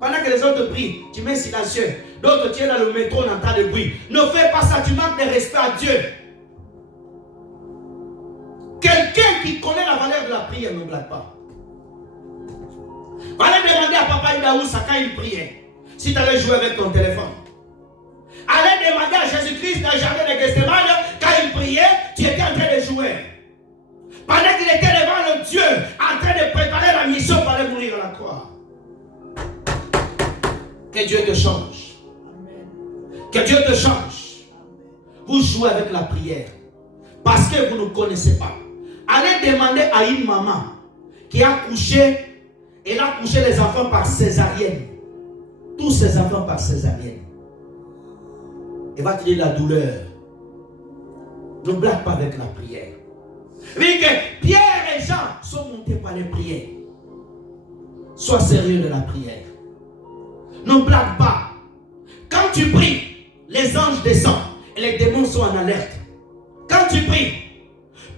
Pendant que les autres prient, tu mets silencieux. D'autres, tu es dans le métro, on entend des bruits. Ne fais pas ça, tu manques de respect à Dieu. Quelqu'un qui connaît la valeur de la prière ne blague pas. Allez demander à Papa Idaoussa quand il priait, si tu allais jouer avec ton téléphone. Allez demander à Jésus-Christ dans le jardin de Gethsemane, quand il priait, tu étais en train de jouer. Pendant qu'il était devant le Dieu, en train de préparer la mission pour aller mourir à la croix. Que Dieu te change. Que Dieu te change. Vous jouez avec la prière. Parce que vous ne connaissez pas. Allez demander à une maman qui a couché, elle a couché les enfants par césarienne. Tous ses enfants par césarienne. Elle va te dire la douleur. Ne blague pas avec la prière. Mais que Pierre et Jean sont montés par les prières. Sois sérieux de la prière. Ne blague pas. Quand tu pries, les anges descendent et les démons sont en alerte. Quand tu pries,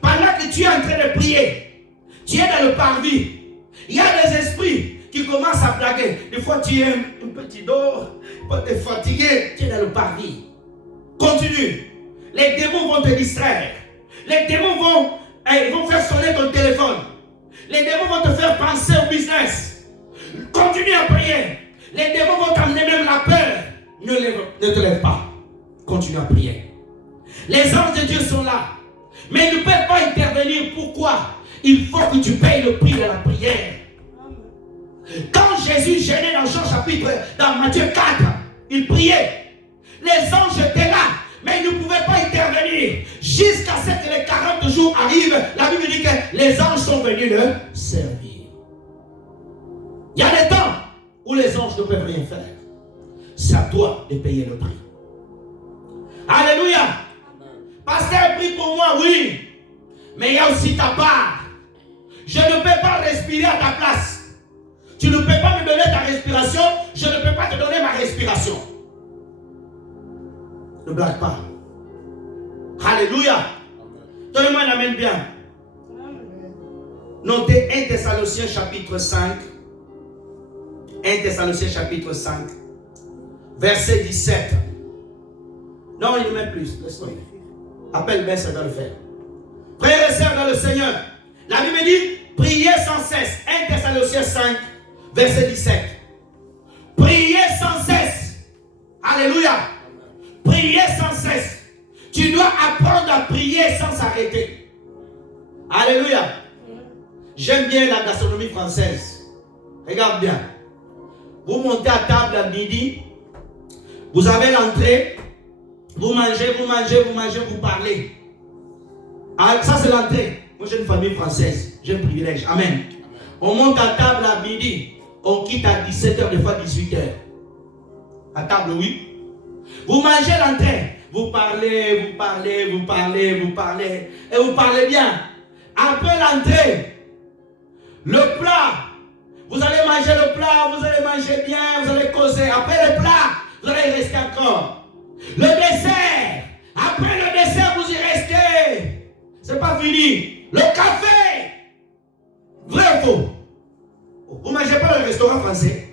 pendant que tu es en train de prier, tu es dans le parvis. Il y a des esprits qui commencent à blaguer. Des fois, tu es un petit dos, tu es fatigué, tu es dans le parvis. Continue. Les démons vont te distraire. Les démons vont faire sonner ton téléphone. Les démons vont te faire penser au business. Continue à prier. Les démons vont t'amener même la peur. Ne te lève pas. Continue à prier. Les anges de Dieu sont là. Mais ils ne peuvent pas intervenir. Pourquoi? Il faut que tu payes le prix de la prière. Quand Jésus gênait dans Jean chapitre, dans Matthieu 4, il priait. Les anges étaient là, mais ils ne pouvaient pas intervenir. Jusqu'à ce que les 40 jours arrivent, la Bible dit que les anges sont venus le servir. Il y a des temps où les anges ne peuvent rien faire. C'est à toi de payer le prix. Alléluia. Pasteur, prie pour moi, oui. Mais il y a aussi ta part. Je ne peux pas respirer à ta place. Tu ne peux pas me donner ta respiration. Je ne peux pas te donner ma respiration. Ne blague pas. Alléluia. Donnez-moi un amen bien. Notez 1 Thessaloniciens chapitre 5. 1 Thessaloniciens chapitre 5. Verset 17. Non, il ne met plus. Laisse-moi. Appelle bien, ça va le faire. Frères et sœurs dans le Seigneur, la Bible dit, priez sans cesse. 1 Thessaloniciens 5, verset 17. Priez sans cesse. Alléluia. Priez sans cesse. Tu dois apprendre à prier sans s'arrêter. Alléluia. J'aime bien la gastronomie française. Regarde bien. Vous montez à table à midi. Vous avez l'entrée. Vous mangez, vous parlez. Alors, ça c'est l'entrée. Moi j'ai une famille française. J'ai un privilège. Amen. On monte à table à midi. On quitte à 17h, des fois 18h. À table, oui. Vous mangez l'entrée. Vous parlez. Et vous parlez bien. Après l'entrée, le plat. Vous allez manger le plat, vous allez manger bien, vous allez causer. Après le plat, vous allez y rester encore. Le dessert. Après le dessert, vous y restez. C'est pas fini. Le café. Vrai ou faux? Vous ne mangez pas dans le restaurant français.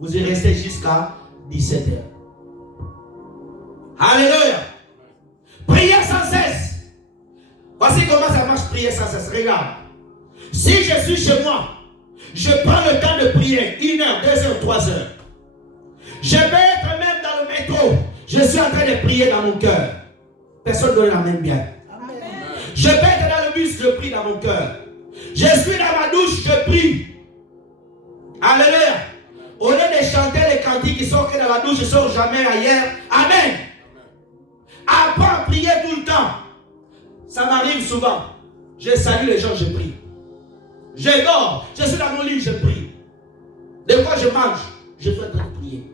Vous y restez jusqu'à 17h. Alléluia. Priez sans cesse. Voici comment ça marche, prier sans cesse. Regarde. Si je suis chez moi, je prends le temps de prier 1 heure, 2 heures, 3 heures. Je vais être même dans le métro. Je suis en train de prier dans mon cœur. Personne ne donne la même bien. Amen. Je vais être dans le bus, je prie dans mon cœur. Je suis dans ma douche, je prie. Alléluia. Au lieu de chanter les cantiques qui sont que dans la douche, je ne sors jamais ailleurs. Amen. Apprends à prier tout le temps. Ça m'arrive souvent. Je salue les gens, je prie. Je dors, je suis dans mon lit, je prie. Des fois, je mange, je suis en train de prier.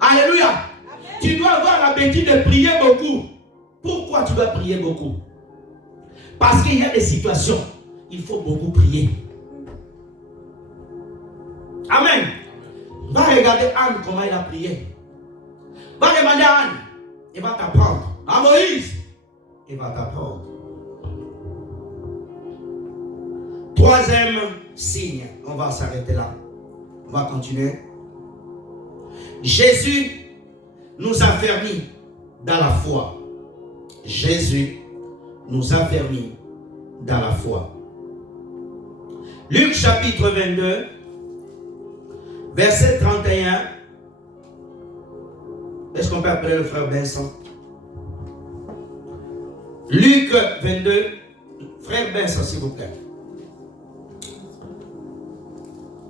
Alléluia. Amen. Tu dois avoir l'habitude de prier beaucoup. Pourquoi tu dois prier beaucoup? Parce qu'il y a des situations, il faut beaucoup prier. Amen. Va regarder Anne, comment elle a prié. Va demander à Anne, elle va t'apprendre. À Moïse, elle va t'apprendre. Troisième signe, on va s'arrêter là. On va continuer. Jésus nous a fermis dans la foi. Jésus nous a fermis dans la foi. Luc chapitre 22, verset 31. Est-ce qu'on peut appeler le frère Vincent? Luc 22, frère Vincent, s'il vous plaît.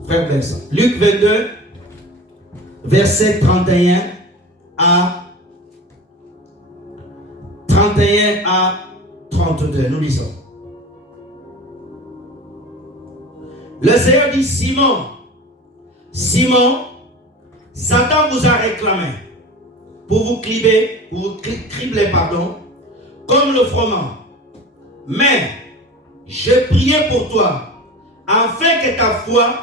Frère Vincent. Luc 22, verset 31 à 32. Nous lisons. Le Seigneur dit: Simon, Simon, Satan vous a réclamé pour vous cribler, comme le froment. Mais je priais pour toi, afin que ta foi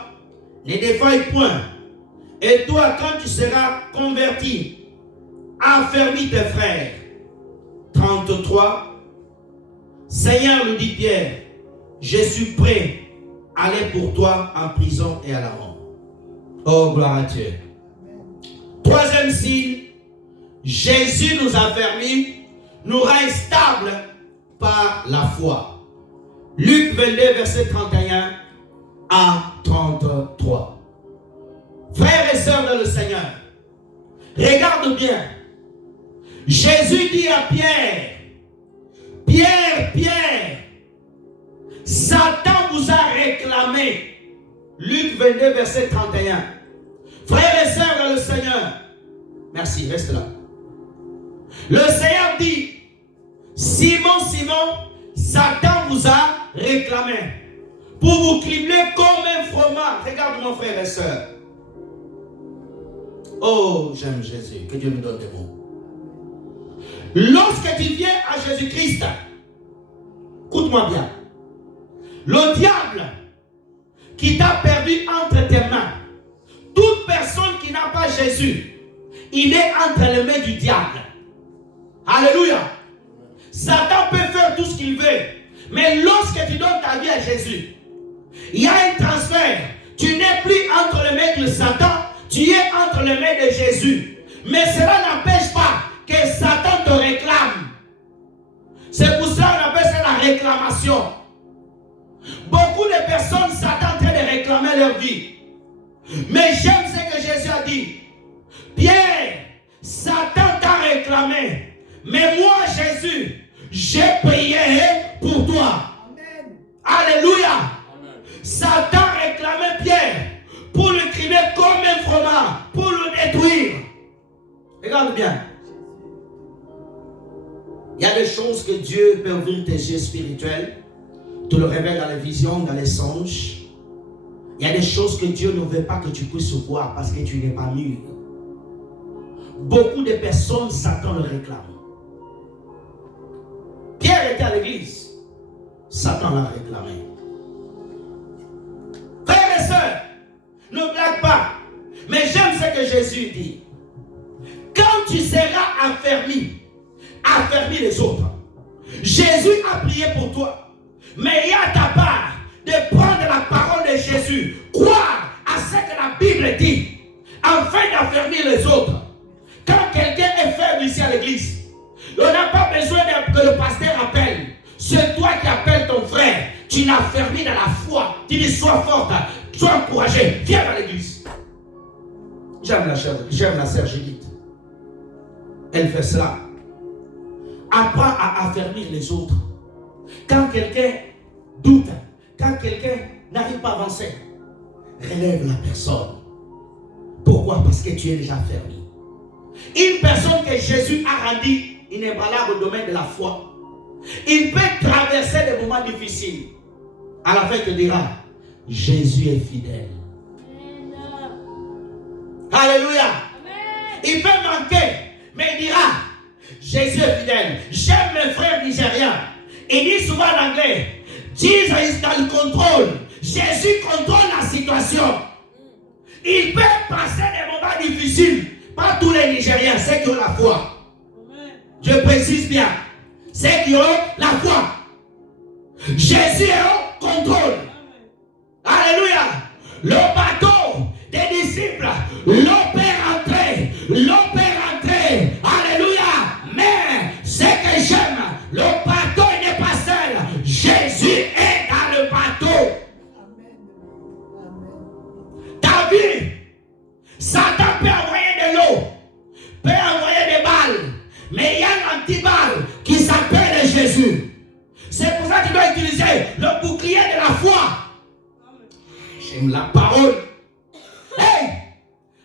ne défaille point. Et toi, quand tu seras converti, affermis tes frères. 33. Seigneur, nous dit Pierre, je suis prêt à aller pour toi en prison et à la mort. Oh, gloire à Dieu. Troisième signe, Jésus nous a permis, nous rend stables par la foi. Luc 22, verset 31 à 33. Frères et sœurs dans le Seigneur, regarde bien. Jésus dit à Pierre, Pierre, Pierre, Satan vous a réclamé. Luc 22, verset 31. Frères et sœurs dans le Seigneur, merci, reste là. Le Seigneur dit, Simon, Simon, Satan vous a réclamé pour vous cribler comme un froment. Regarde mon frère et sœur. Oh, j'aime Jésus, que Dieu me donne des mots. Lorsque tu viens à Jésus-Christ, écoute-moi bien, le diable qui t'a perdu entre tes mains, toute personne qui n'a pas Jésus, il est entre les mains du diable. Alléluia. Satan peut faire tout ce qu'il veut, mais lorsque tu donnes ta vie à Jésus, il y a un transfert. Tu n'es plus entre les mains de Satan, tu es entre les mains de Jésus. Mais cela n'empêche pas que Satan te réclame. C'est pour ça qu'on appelle ça la réclamation. Beaucoup de personnes s'attendent en train de réclamer leur vie. Mais j'aime ce que Jésus a dit. Pierre, Satan t'a réclamé. Mais moi, Jésus, j'ai prié pour toi. Amen. Alléluia. Amen. Satan réclamait Pierre pour le crimer comme un froment, pour le détruire. Regarde bien. Il y a des choses que Dieu peut ouvrir tes yeux spirituels. Tu le révèles dans les visions, dans les songes. Il y a des choses que Dieu ne veut pas que tu puisses voir parce que tu n'es pas mûr. Beaucoup de personnes, Satan le réclame. Pierre était à l'église. Satan l'a réclamé. Frères et sœurs, ne blague pas. Mais j'aime ce que Jésus dit. Quand tu seras affermi les autres. Jésus a prié pour toi. Mais il y a ta part de prendre la parole de Jésus. Croire à ce que la Bible dit, afin d'affermir les autres. Quand quelqu'un est faible ici à l'église, on n'a pas besoin que le pasteur appelle. C'est toi qui appelles ton frère. Tu l'affermis dans la foi. Tu dis, sois forte, sois encouragé. Viens dans l'église. J'aime la sœur Judith. Elle fait cela. Apprends à affermir les autres. Quand quelqu'un doute, quand quelqu'un n'arrive pas à avancer, relève la personne. Pourquoi? Parce que tu es déjà affermi. Une personne que Jésus a rendue inébranlable au domaine de la foi, il peut traverser des moments difficiles. À la fin, il te dira, Jésus est fidèle. Alléluia. Il peut manquer, mais il dira, Jésus est fidèle. J'aime mes frères nigériens. Il dit souvent en anglais, Jesus is dans le contrôle. Jésus contrôle la situation. Il peut passer des moments difficiles. Pas tous les Nigériens, ceux qui ont la foi. Je précise bien. Ceux qui ont la foi. Jésus est au contrôle. Alléluia. Le bateau des disciples, l'eau peut rentrer. L'eau peut rentrer. Alléluia. Mais ce que j'aime, le bateau n'est pas seul. Jésus est dans le bateau. Ta vie, Satan peut envoyer de l'eau, peut envoyer des balles, mais il y a un antiballe qui s'appelle Jésus. C'est pour ça que tu dois utiliser le bouclier de la foi. J'aime la parole. Hey!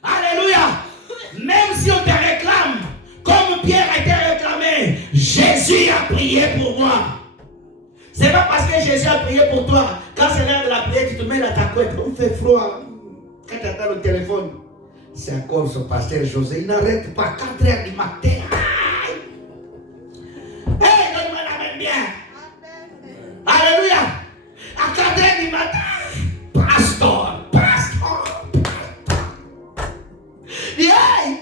Alléluia! Même si on te réclame, comme Pierre a été réclamé, Jésus a prié pour moi. C'est pas parce que Jésus a prié pour toi, quand c'est l'heure de la prière, tu te mets dans ta couette, on fait froid. Quand tu attends le téléphone, c'est encore ce pasteur José, il n'arrête pas 4h du matin. Hey, donne-moi la main bien. Alléluia. À 4h du matin. Pasteur. Hey,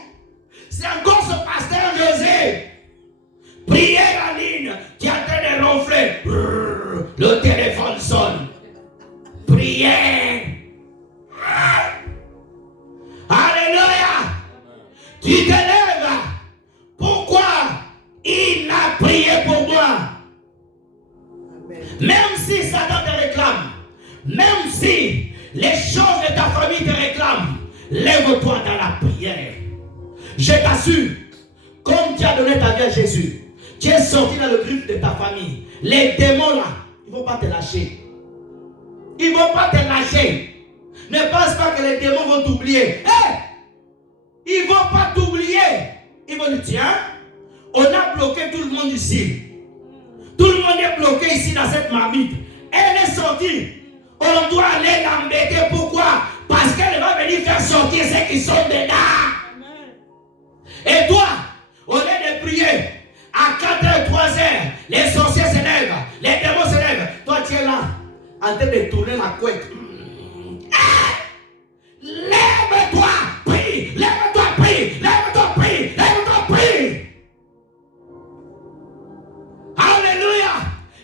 c'est encore ce pasteur José. Priez la ligne. Tu es en train de ronfler. Le téléphone sonne. Priez. Alléluia. Tu te lèves. Pourquoi? Il a prié pour moi. Même si Satan te réclame, même si les choses de ta famille te réclament, lève-toi dans la prière. Je t'assure, comme tu as donné ta vie à Jésus, tu es sorti dans le griffe de ta famille. Les démons là, ils ne vont pas te lâcher. Ils ne vont pas te lâcher. Ne pense pas que les démons vont t'oublier. Hey! Ils ne vont pas t'oublier. Ils vont dire, tiens, on a bloqué tout le monde ici. Tout le monde est bloqué ici dans cette marmite. Elle est sortie. On doit aller l'embêter. Pourquoi? Parce qu'elle va venir faire sortir ceux qui sont dedans. Et toi, au lieu de prier, à 4h, 3h, les sorciers se lèvent, les démons se lèvent. Toi, tu es là, en train de tourner la couette. Lève-toi, prie, lève-toi, prie, lève-toi, prie, lève-toi, prie. Alléluia.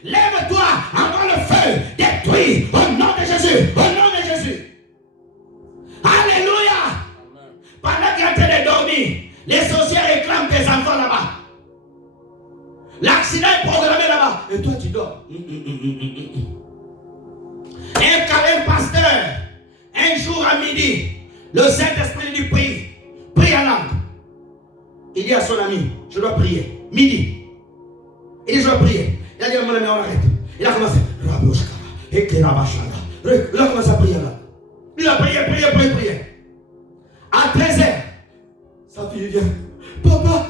Lève-toi, avant le feu, détruis au nom de Jésus, au nom de Jésus. Alléluia. Pendant qu'il est en train de dormir, les sorciers réclament tes enfants là-bas. L'accident est programmé là-bas. Et toi, tu dors. Un pasteur, un jour à midi, le Saint-Esprit lui dit prie. Prie en langue. Il dit à son ami, je dois prier. Midi. Il dit, je dois prier. Il a dit à mon ami, on arrête. Il a commencé. Il a commencé à prier là. Il a prié. À 13h, sa fille vient. Papa,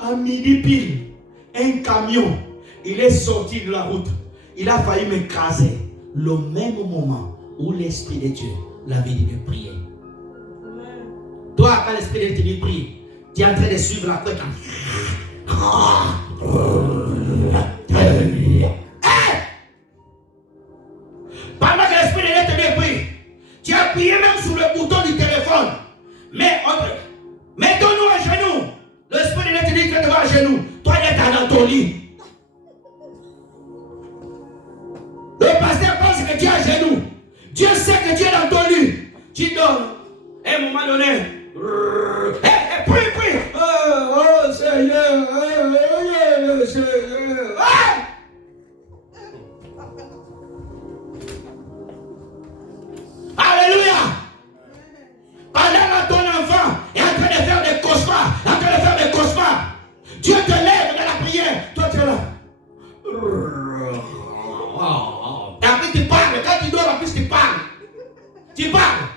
à midi pile, un camion, il est sorti de la route. Il a failli m'écraser. Le même moment où l'Esprit de Dieu l'avait dit de prier. Toi, quand l'Esprit de Dieu te dit prie, tu es en train de suivre la couette. Pendant que l'Esprit de Dieu te dit prie, tu as prié même sur le bouton du téléphone. Mais mettons-nous à genoux. L'Esprit de Dieu te dit que tu vas à genoux. Toi, tu es dans ton lit. Le pasteur pense que tu es à genoux. Dieu sait que tu es dans ton lit. Tu donnes. À un moment donné, prie. Oh Seigneur, Seigneur. Alléluia. Pendant que ton enfant est en train de faire des cauchemars, Dieu te lève dans la prière, toi tu es là. Et après tu parles, quand tu dors, en plus tu parles. Tu parles.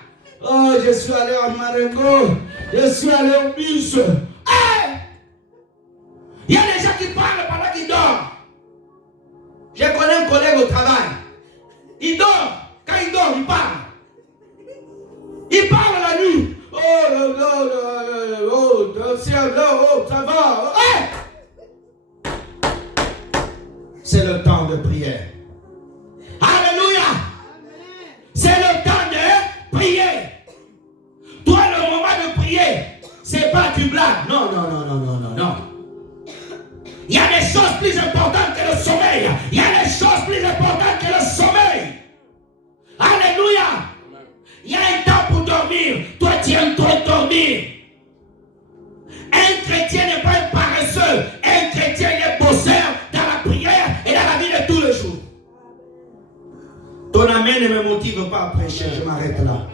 Oh, je suis allé en Marengo, je suis allé au bus. Il y a des gens qui parlent pendant qu'ils dorment. Je connais un collègue au travail. Il dort. Quand il dort, il parle. Il parle la nuit. Ça va. C'est le temps de prière. Alléluia. C'est le temps de prier. Toi, le moment de prier, c'est pas du blague. Non. Il y a des choses plus importantes que le sommeil. Il y a des choses plus importantes que le sommeil. Alléluia. Il y a un temps pour dormir. Toi, tu aimes trop dormir. Un chrétien n'est pas un paresseux. Un chrétien est bosseur dans la prière et dans la vie de tous les jours. Ton amen ne me motive pas à prêcher. Je m'arrête là.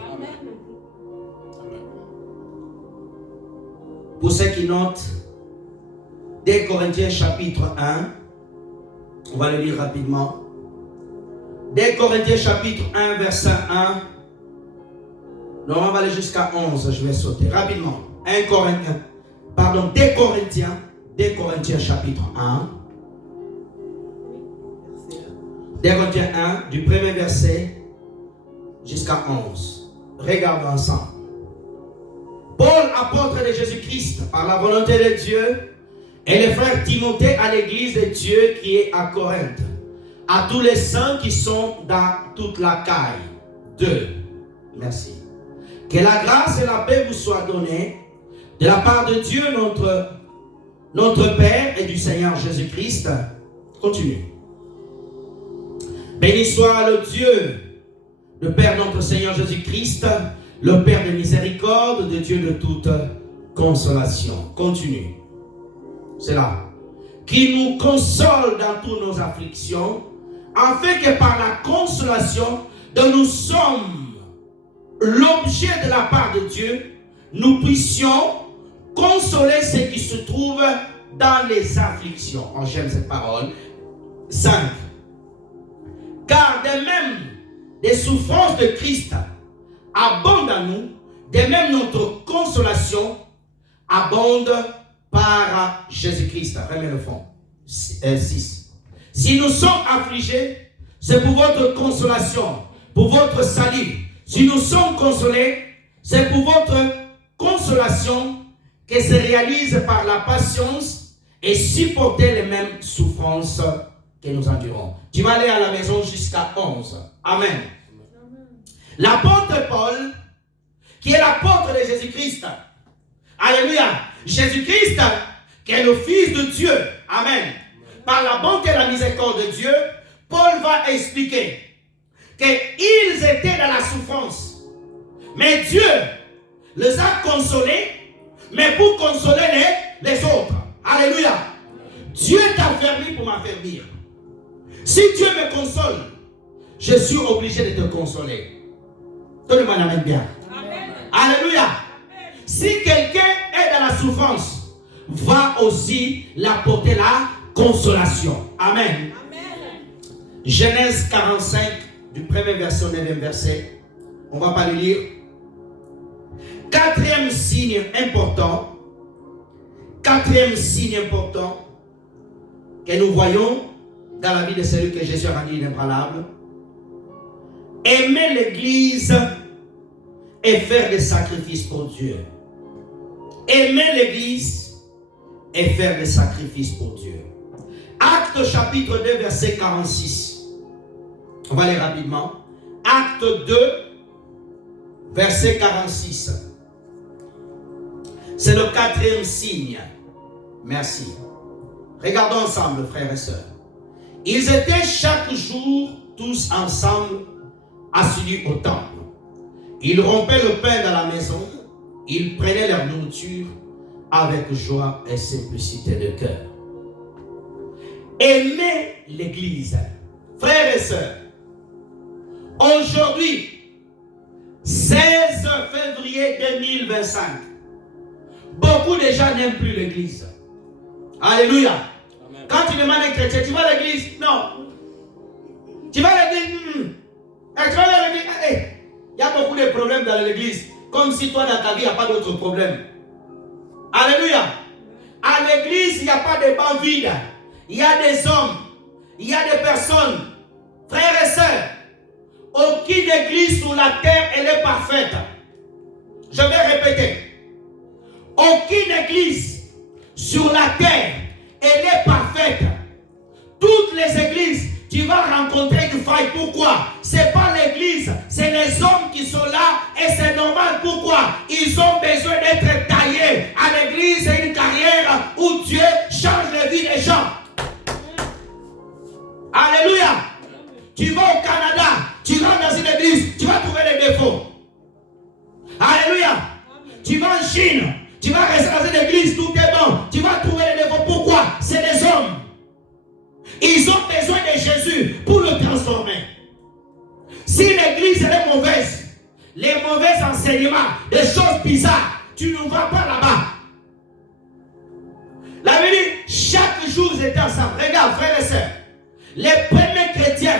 Pour ceux qui notent, 2 Corinthiens chapitre 1, on va le lire rapidement. 2 Corinthiens chapitre 1, verset 1. Non, on va aller jusqu'à 11, je vais sauter rapidement. 2 Corinthiens chapitre 1. 2 Corinthiens 1, du premier verset jusqu'à 11. Regardons ensemble. Paul, apôtre de Jésus-Christ, par la volonté de Dieu, et le frère Timothée à l'église de Dieu qui est à Corinthe, à tous les saints qui sont dans toute la caille. 2. Merci. Que la grâce et la paix vous soient données de la part de Dieu, notre Père, et du Seigneur Jésus-Christ. Continue. Béni soit le Dieu, le Père notre Seigneur Jésus-Christ, le Père de miséricorde, de Dieu de toute consolation. Continue. C'est là. Qui nous console dans toutes nos afflictions, afin que par la consolation dont nous sommes l'objet de la part de Dieu, nous puissions consoler ceux qui se trouvent dans les afflictions. Oh, j'aime cette parole. 5. Car de même des souffrances de Christ abondent en nous, de même notre consolation abonde par Jésus-Christ. Remets le fond. 6. Si nous sommes affligés, c'est pour votre consolation, pour votre salut. Si nous sommes consolés, c'est pour votre consolation qui se réalise par la patience et supporter les mêmes souffrances que nous endurons. Tu vas aller à la maison jusqu'à 11. Amen. L'apôtre Paul, qui est l'apôtre de Jésus-Christ. Alléluia. Jésus-Christ, qui est le Fils de Dieu. Amen. Par la bonté et la miséricorde de Dieu, Paul va expliquer qu'ils étaient dans la souffrance. Mais Dieu les a consolés, mais pour consoler les autres. Alléluia. Dieu t'a affermi pour m'affermir. Si Dieu me console, je suis obligé de te consoler. Tout le monde amène bien. Amen. Alléluia. Amen. Si quelqu'un est dans la souffrance, va aussi l'apporter la consolation. Amen. Amen. Genèse 45, du premier verset au 9e verset. On ne va pas le lire. 4e signe important. 4e signe important que nous voyons dans la vie de celui que Jésus a rendu inébranlable. Aimer l'Église et faire des sacrifices pour Dieu. Aimer l'Église et faire des sacrifices pour Dieu. Acte chapitre 2 verset 46. On va aller rapidement. Acte 2 verset 46. C'est le 4e signe. Merci. Regardons ensemble, frères et sœurs. Ils étaient chaque jour tous ensemble assidus au temple. Ils rompaient le pain dans la maison. Ils prenaient leur nourriture avec joie et simplicité de cœur. Aimer l'église. Frères et sœurs, aujourd'hui, 16 février 2025, beaucoup de gens n'aiment plus l'église. Alléluia. Amen. Quand tu demandes à un chrétien, tu vas à l'église? Non. Tu vas à l'église? Tu vas à l'église? Il y a beaucoup de problèmes dans l'église. Comme si toi, dans ta vie, il n'y a pas d'autres problèmes. Alléluia. À l'église, il n'y a pas de bancs vides. Il y a des hommes. Il y a des personnes. Frères et sœurs, aucune église sur la terre, elle est parfaite. Je vais répéter. Aucune église sur la terre, elle est parfaite. Toutes les églises, tu vas rencontrer une faille. Pourquoi? Ce n'est pas l'église, c'est les hommes qui sont là et c'est normal. Pourquoi? Ils ont besoin d'être taillés. À l'église, c'est une carrière où Dieu change la vie des gens. Alléluia. Tu vas au Canada, tu rentres dans une église, tu vas trouver des défauts. Alléluia. Tu vas en Chine, tu vas rester dans une église, tout est bon. Tu vas trouver des défauts. Pourquoi? C'est des hommes. Ils ont besoin de Jésus pour le transformer. Si l'église est mauvaise, les mauvais enseignements, des choses bizarres, tu ne vas pas là-bas. La Bible dit, chaque jour ils étaient ensemble. Regarde, frères et sœurs, les premiers chrétiens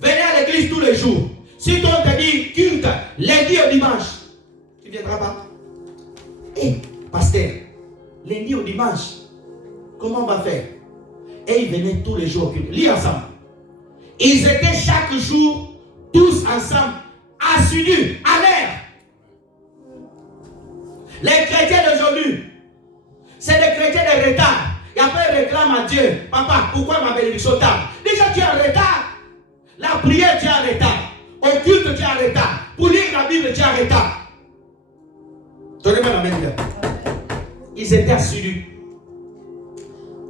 venaient à l'église tous les jours. Si toi on te dit culte, lundi au dimanche, tu ne viendras pas. Pasteur, lundi au dimanche, comment on va faire? Et ils venaient tous les jours au culte. Lis ensemble. Ils étaient chaque jour, tous ensemble, assidus, à l'air. Les chrétiens d'aujourd'hui, c'est des chrétiens de retard. Et après, ils réclament à Dieu. Papa, pourquoi ma bénédiction tarde? Déjà, tu es en retard. La prière, tu es en retard. Au culte, tu es en retard. Pour lire la Bible, tu es en retard. Donnez-moi la main. Ils étaient assidus.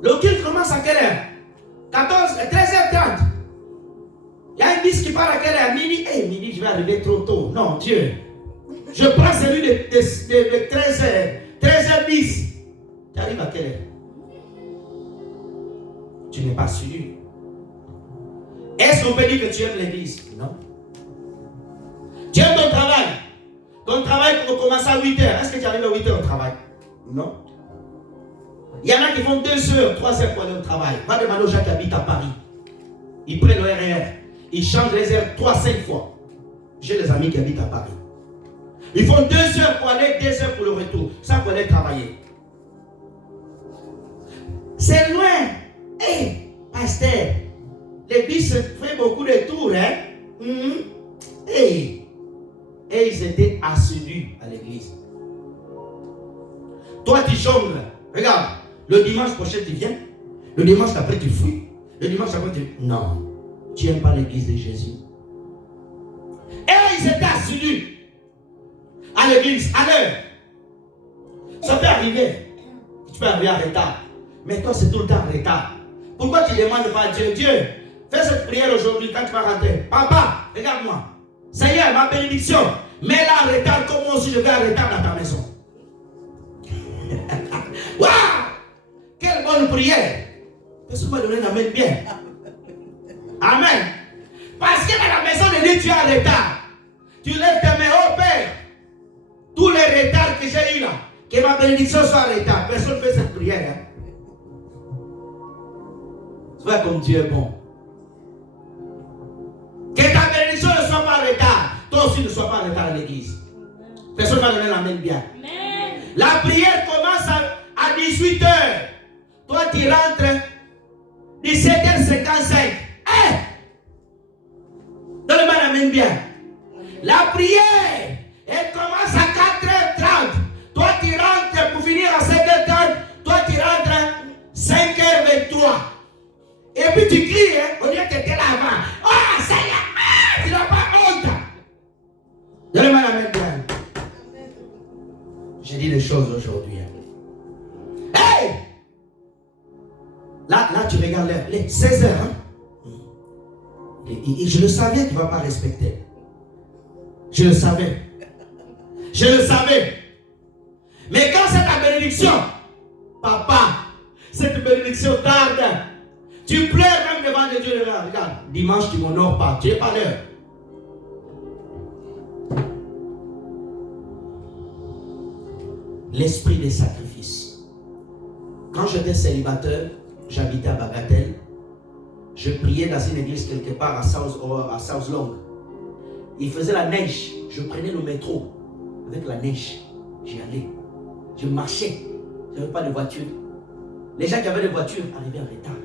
Le culte commence à quelle heure? 13h30. Il y a un bus qui part à quelle heure? Midi. Midi, je vais arriver trop tôt. Non, Dieu. Je prends celui de 13h. 13h10. Tu arrives à quelle heure? Tu n'es pas assidu. Est-ce qu'on peut dire que tu aimes l'église? Non. Tu aimes ton travail. Ton travail commence à 8h. Est-ce que tu arrives à 8h au travail? Non. Il y en a qui font 2 heures, 3 heures pour aller au travail. Va demander aux gens qui habitent à Paris. Ils prennent le RER. Ils changent les heures 3-5 fois. J'ai des amis qui habitent à Paris. Ils font 2 heures pour aller, 2 heures pour le retour. Ça pour aller travailler. C'est loin. Pasteur, l'église fait beaucoup de tours, hein? Et ils étaient assidus à l'église. Toi, tu jongles. Regarde, le dimanche prochain, tu viens. Le dimanche d'après, tu fuis. Le dimanche d'après, tu... Non, tu n'aimes pas l'église de Jésus. Et ils étaient assidus à l'église, à l'heure. Ça peut arriver. Tu peux arriver en retard. Mais toi, c'est tout le temps en retard. Pourquoi tu ne demandes pas à Dieu? Dieu, fais cette prière aujourd'hui quand tu vas rentrer. Papa, regarde-moi. Seigneur, ma bénédiction, mets-la en retard comme moi aussi je vais en retard dans ta maison. Waouh! Quelle bonne prière! Personne m'a donné la main bien. Amen. Parce que dans la maison de Dieu, tu es en retard. Tu lèves tes mains, oh Père. Tous les retards que j'ai eu là, que ma bénédiction soit en retard. Personne ne fait cette prière. Hein? Sois comme Dieu est bon. Que ta bénédiction ne soit pas en retard. Toi aussi ne sois pas en retard à l'église. Personne ne va donner la main bien. Amen. La prière commence à 18h. Toi tu rentres 17h55. Donne-moi la main bien. La prière, elle commence à 4h30. Toi tu rentres pour finir à 5h30. Toi tu rentres 5h23. Et puis tu cries, on dirait que tu étais là avant. Oh, ça y est, tu n'as pas honte. Donne-moi la main bien. J'ai dit des choses aujourd'hui. Hey! Là, tu regardes les 16h. Hein? Et je le savais qu'il ne va pas respecter. Je le savais. Je le savais. Mais quand c'est ta bénédiction, papa, cette bénédiction tarde. Tu pleures même devant les dieux. Regarde, dimanche tu m'honores pas. Tu n'es pas l'heure. L'esprit des sacrifices. Quand j'étais célibataire, j'habitais à Bagatelle. Je priais dans une église quelque part à South Long. Il faisait la neige. Je prenais le métro avec la neige. J'y allais. Je marchais. Je n'avais pas de voiture. Les gens qui avaient des voitures arrivaient en retard.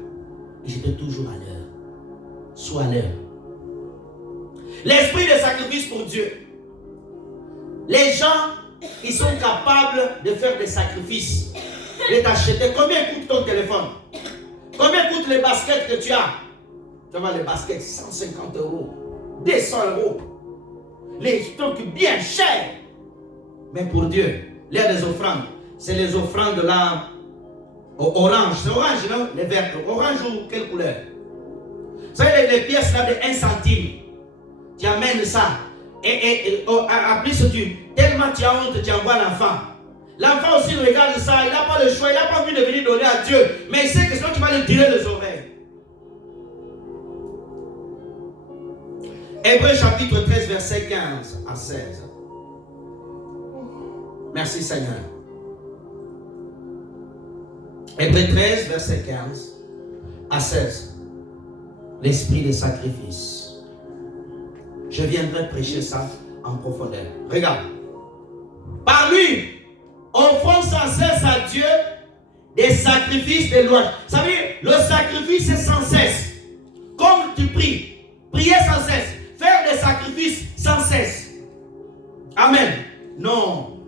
Et j'étais toujours à l'heure. Sois à l'heure. L'esprit de sacrifice pour Dieu. Les gens qui sont capables de faire des sacrifices, de t'acheter. Combien coûte ton téléphone? Combien coûtent les baskets que tu as? Tu vois les baskets, 150 €, 200 €. Les trucs bien chers. Mais pour Dieu, l'air des offrandes, c'est les offrandes là, orange. C'est orange, non? Les verts. Orange ou quelle couleur? Vous savez, les pièces là de 1 centime. Tu amènes ça. Et en plus, tellement tu as honte, tu envoies l'enfant. L'enfant aussi regarde ça, il n'a pas le choix, il n'a pas envie de venir donner à Dieu. Mais il sait que sinon tu vas lui tirer les oreilles. Hébreux chapitre 13, verset 15 à 16. Merci Seigneur. Hébreux 13, verset 15 à 16. L'esprit des sacrifices. Je viendrai prêcher ça en profondeur. Regarde. Par lui, offrons sans cesse à Dieu des sacrifices de louange. Vous savez, le sacrifice c'est sans cesse. Comme tu pries, prier sans cesse, faire des sacrifices sans cesse. Amen. Non,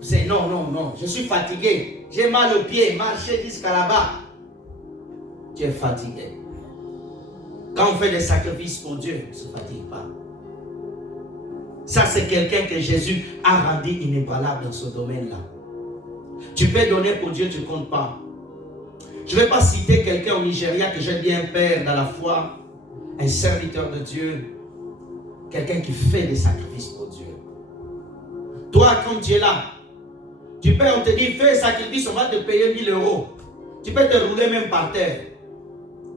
c'est non. Je suis fatigué. J'ai mal aux pieds, marcher jusqu'à là-bas. Tu es fatigué. Quand on fait des sacrifices pour Dieu, on ne se fatigue pas. Ça, c'est quelqu'un que Jésus a rendu inébranlable dans ce domaine-là. Tu peux donner pour Dieu, tu ne comptes pas. Je ne vais pas citer quelqu'un au Nigeria que j'aime bien père dans la foi, un serviteur de Dieu, quelqu'un qui fait des sacrifices pour Dieu. Toi, quand tu es là, tu peux, on te dit, fais un sacrifice, on va te payer 1 000 €. Tu peux te rouler même par terre.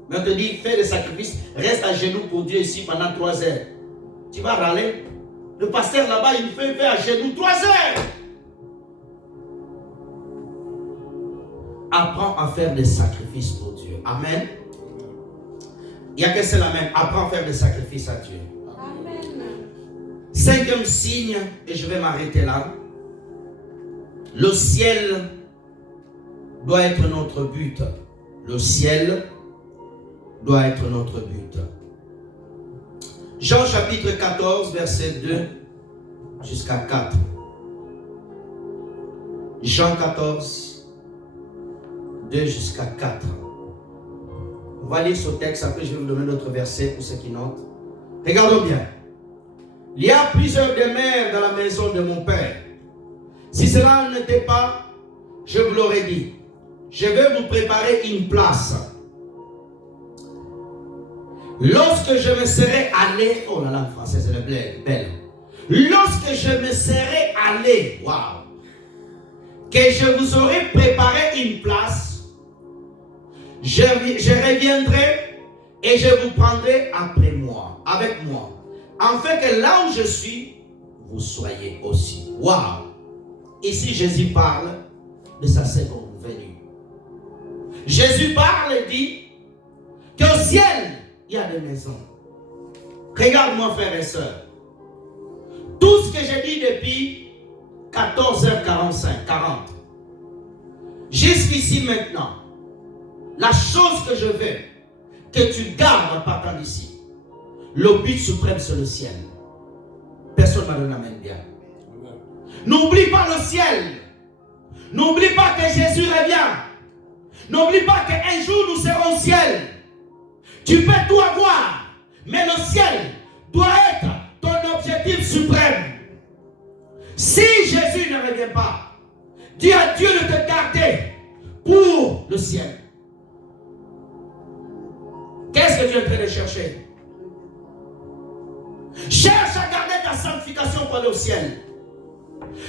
Mais on te dit, fais des sacrifices, reste à genoux pour Dieu ici pendant 3 heures. Tu vas râler. Le pasteur là-bas, il fait à genoux 3 heures. Apprends à faire des sacrifices pour Dieu. Amen. Il n'y a que seul amen. Apprends à faire des sacrifices à Dieu. Amen. 5e signe, et je vais m'arrêter là. Le ciel doit être notre but. Le ciel doit être notre but. Jean chapitre 14, verset 2 jusqu'à 4. Jean 14, 2 jusqu'à 4. On va lire ce texte, après je vais vous donner d'autres versets pour ceux qui notent. Regardons bien. Il y a plusieurs demeures dans la maison de mon Père. Si cela n'était pas, je vous l'aurais dit. Je vais vous préparer une place. Lorsque je me serai allé, oh là là, en français c'est belle. Lorsque je me serai allé, waouh, que je vous aurai préparé une place, je reviendrai et je vous prendrai après moi, avec moi, afin que là où je suis, vous soyez aussi. Waouh! Ici Jésus parle de sa seconde venue. Jésus parle et dit qu'au ciel, il y a des maisons. Regarde-moi, frères et sœurs. Tout ce que j'ai dit depuis 14h45, 40. Jusqu'ici maintenant, la chose que je veux que tu gardes en partant d'ici, le but suprême c'est le ciel. Personne ne m'a donné amen bien. N'oublie pas le ciel. N'oublie pas que Jésus revient. N'oublie pas qu'un jour nous serons au ciel. Tu peux tout avoir, mais le ciel doit être ton objectif suprême. Si Jésus ne revient pas, dis à Dieu de te garder pour le ciel. Qu'est-ce que tu es en train de chercher? Cherche à garder ta sanctification pour aller au ciel.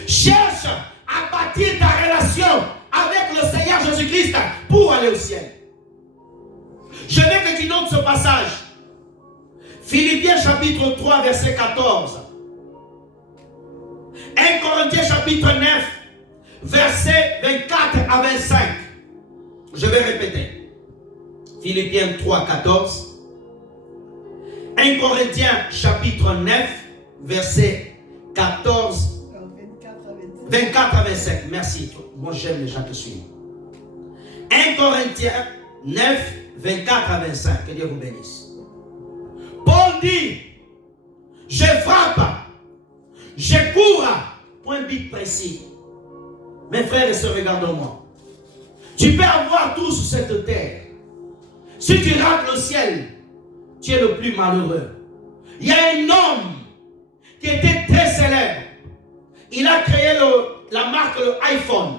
Cherche à bâtir ta relation avec le Seigneur Jésus-Christ pour aller au ciel. Je veux que tu notes ce passage. Philippiens chapitre 3 verset 14. 1 Corinthiens chapitre 9 verset 24 à 25. Je vais répéter. Philippiens 3, 14. 1 Corinthiens chapitre 9 verset 14. 24 à 25. Merci. Moi j'aime les gens qui suivent. 1 Corinthiens 9, 24 à 25. Que Dieu vous bénisse. Paul dit, je frappe, je cours, point but précis. Mes frères et sœurs, regardez-moi. Tu peux avoir tout sur cette terre. Si tu rates le ciel, tu es le plus malheureux. Il y a un homme qui était très célèbre. Il a créé la marque le iPhone.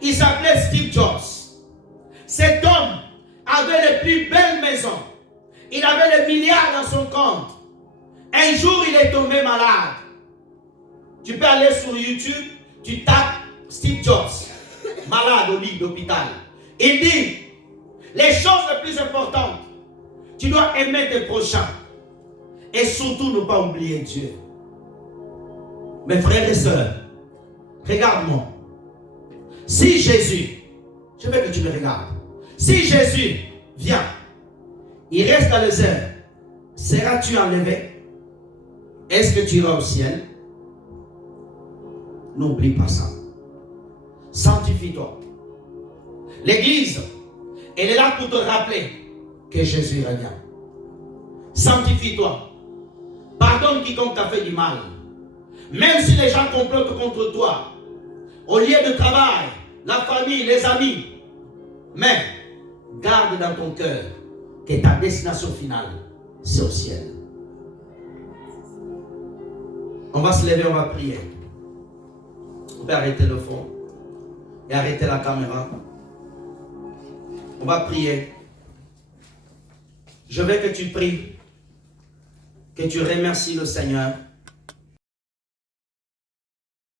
Il s'appelait Steve Jobs. Cet homme avait les plus belles maisons. Il avait des milliards dans son compte. Un jour, il est tombé malade. Tu peux aller sur YouTube, tu tapes Steve Jobs, malade au lit d'hôpital. Il dit, les choses les plus importantes, tu dois aimer tes prochains. Et surtout ne pas oublier Dieu. Mes frères et sœurs, regarde-moi. Si Jésus, je veux que tu me regardes. Si Jésus vient, il reste dans les airs, seras-tu enlevé? Est-ce que tu iras au ciel? N'oublie pas ça. Sanctifie-toi. L'église, elle est là pour te rappeler que Jésus revient. Sanctifie-toi. Pardonne quiconque t'a fait du mal. Même si les gens complotent contre toi, au lieu de travail, la famille, les amis, mais garde dans ton cœur que ta destination finale, c'est au ciel. On va se lever, on va prier. On peut arrêter le fond et arrêter la caméra. On va prier. Je veux que tu pries, que tu remercies le Seigneur